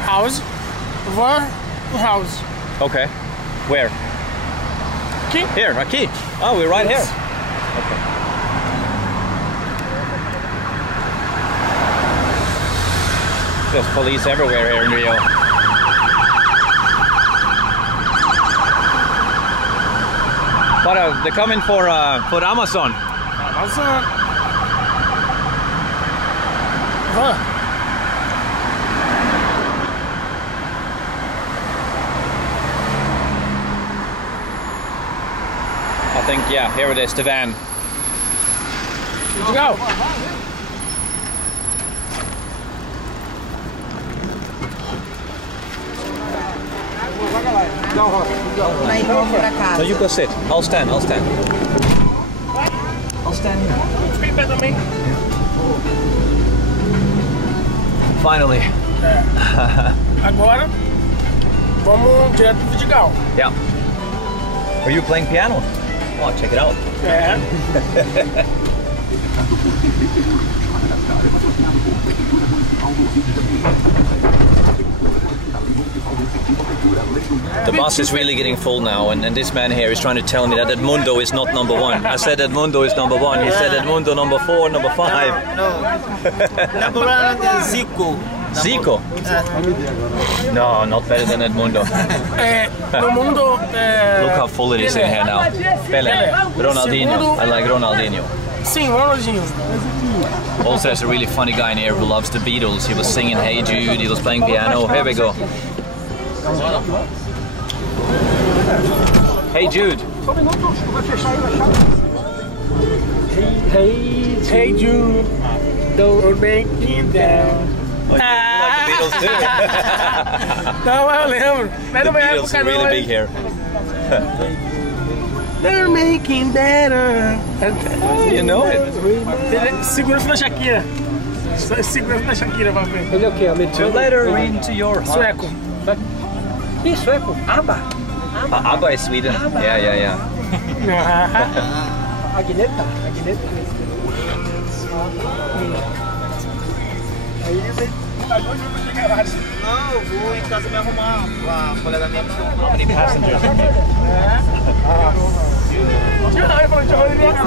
House, van e house. Okay. Where? Aqui? Here, aqui. Oh, we're right here. Okay. There's police everywhere here in Rio. But they're coming for Amazon. Amazon. Van. I think, yeah, here it is, the van. Vidigal. Vai vamos pra casa. So you go sit. I'll stand. I'll stand here. Fica em pé também. Finally. Agora, vamos direto pro Vidigal. Yeah. Are you playing piano? Oh, check it out. É. The bus is really getting full now, and this man here is trying to tell me that Edmundo is not number 1. I said Edmundo is number 1. He said Edmundo number 4, number 5. No. Number 1 is Zico. Zico? No, not better than Edmundo. No mundo. Look how full it is in here now. Pele. Ronaldinho. I like Ronaldinho. Sim, Ronaldinho. Also, there's a really funny guy in here who loves the Beatles. He was singing Hey Jude, he was playing piano. Here we go. Hey Jude. Hey Jude, don't make me down. Oh, you like the Beatles too. Não, eu lembro. Não é The da minha Beatles época, are não. really big here. They're making better. You know it. Segurança da Shakira. Segurança da Shakira, pra ver. Ele é o quê? Americano? To let her into your heart. Sueco. Ih, sueco. ABBA. ABBA is Sweden. Yeah. Agneta. Não, eu vou em casa me arrumar. A colega minha me chamou. How many passengers?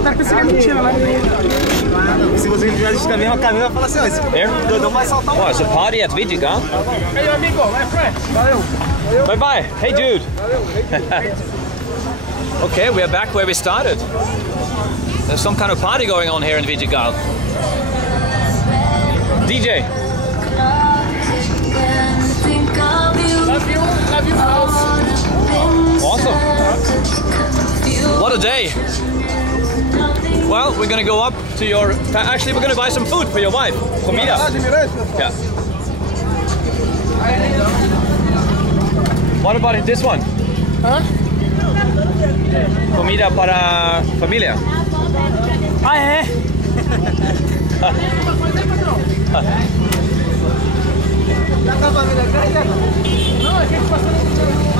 Tá perseguindo mentira, né? Se você vier de caminho, a caminho vai falar assim, ó, esse Dodão vai saltar Oh, it's a party at Vidigal. Hey, amigo, my friend. Valeu. Bye bye. Hey, dude. Okay, we are back where we started. There's some kind of party going on here in Vidigal. DJ. Love you, house. Awesome. What a day. Well, we're gonna go up to your... Actually, we're gonna buy some food for your wife. Comida. Yeah. What about this one? Huh? Comida para familia. Ah, é?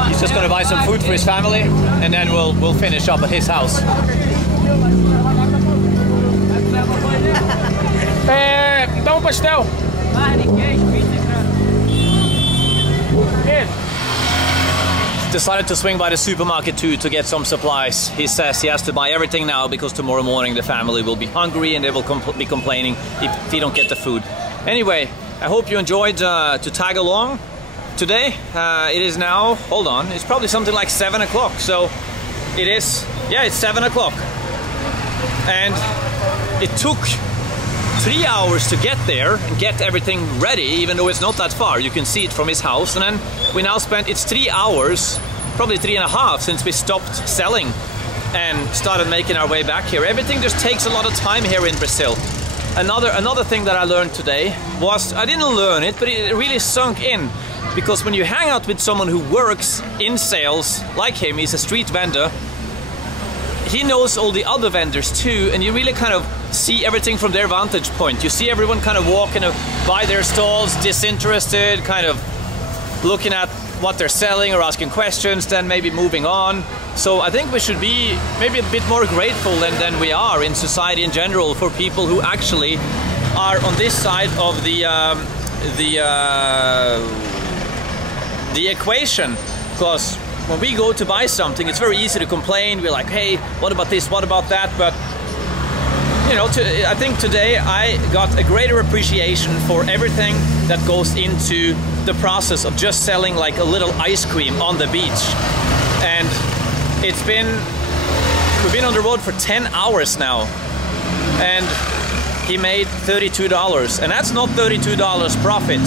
He's just gonna buy some food for his family, and then we'll finish up at his house. Dá pastel. Decided to swing by the supermarket too to get some supplies. He says he has to buy everything now because tomorrow morning the family will be hungry and they will be complaining if they don't get the food. Anyway, I hope you enjoyed to tag along today. It is now, hold on, it's probably something like 7 o'clock. So it is, yeah, it's 7 o'clock. And it took 3 hours to get there and get everything ready, even though it's not that far. You can see it from his house. And then we now spent, it's 3 hours, probably 3.5 since we stopped selling and started making our way back here. Everything just takes a lot of time here in Brazil. Another thing that I learned today was, I didn't learn it, but it really sunk in. Because when you hang out with someone who works in sales, like him, he's a street vendor, he knows all the other vendors too, and you really kind of see everything from their vantage point. You see everyone kind of walking by their stalls, disinterested, kind of looking at what they're selling or asking questions, then maybe moving on. So I think we should be maybe a bit more grateful than we are in society in general for people who actually are on this side of the equation. Because when we go to buy something, it's very easy to complain. We're like, hey, what about this, what about that? But you know, I think today I got a greater appreciation for everything that goes into the process of just selling like a little ice cream on the beach. And we've been on the road for 10 hours now, and he made $32, and that's not $32 profit.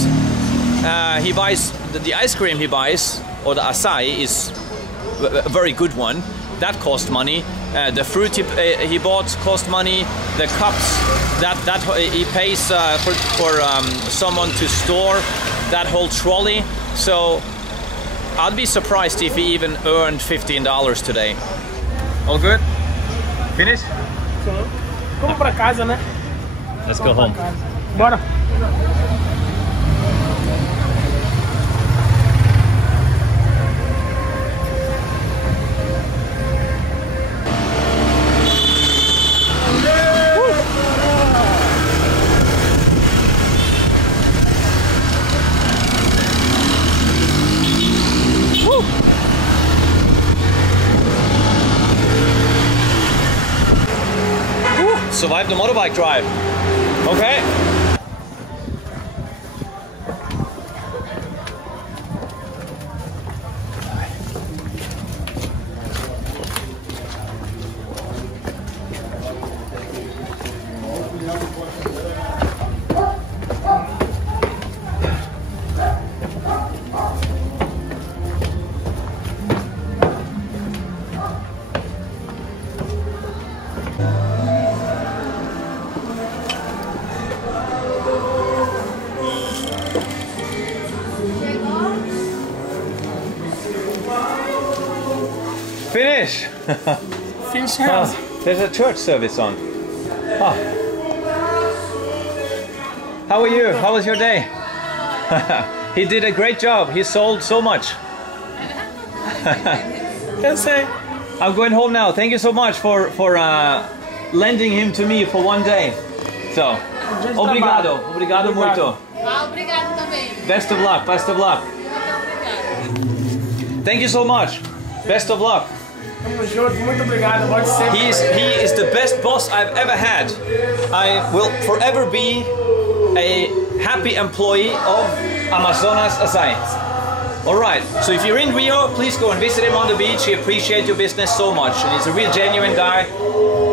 He buys the ice cream he buys, or the acai, is a very good one. That cost money. The fruit he bought cost money. The cups that he pays for someone to store that whole trolley. So I'd be surprised if he even earned $15 today. All good? Finish? Vamos pra casa, né? Let's go home. Bora. Survived the motorbike drive. Okay. Finish house. There's a church service on. Oh. How are you? How was your day? He did a great job. He sold so much. I'm going home now. Thank you so much for lending him to me for one day. So, obrigado. Obrigado muito. Obrigado também. Best of luck. Best of luck. Thank you so much. Best of luck. Muito obrigado. He is the best boss I've ever had. I will forever be a happy employee of Amazonas Açaí. Alright, so if you're in Rio, please go and visit him on the beach. He appreciates your business so much. And he's a real genuine guy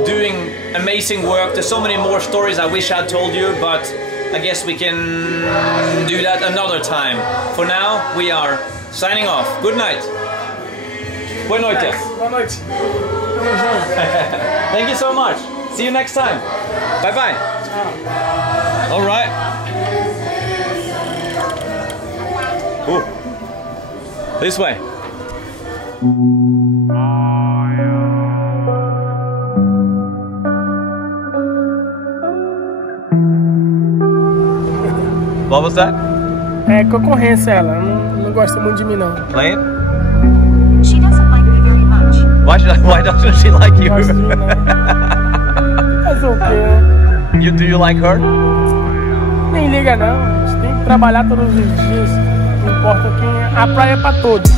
doing amazing work. There's so many more stories I wish I'd told you, but I guess we can do that another time. For now, we are signing off. Good night. Boa noite. Boa noite. Thank you so much. See you next time. Bye bye. All right. Ooh. This way. What was that? É concorrência ela, não gosta muito de mim não. Play it? She doesn't like me very much. Why doesn't she like you? Fazer o quê? Do you like her? Nem liga não, a gente tem que trabalhar todos os dias. Não importa quem é. A praia é pra todos.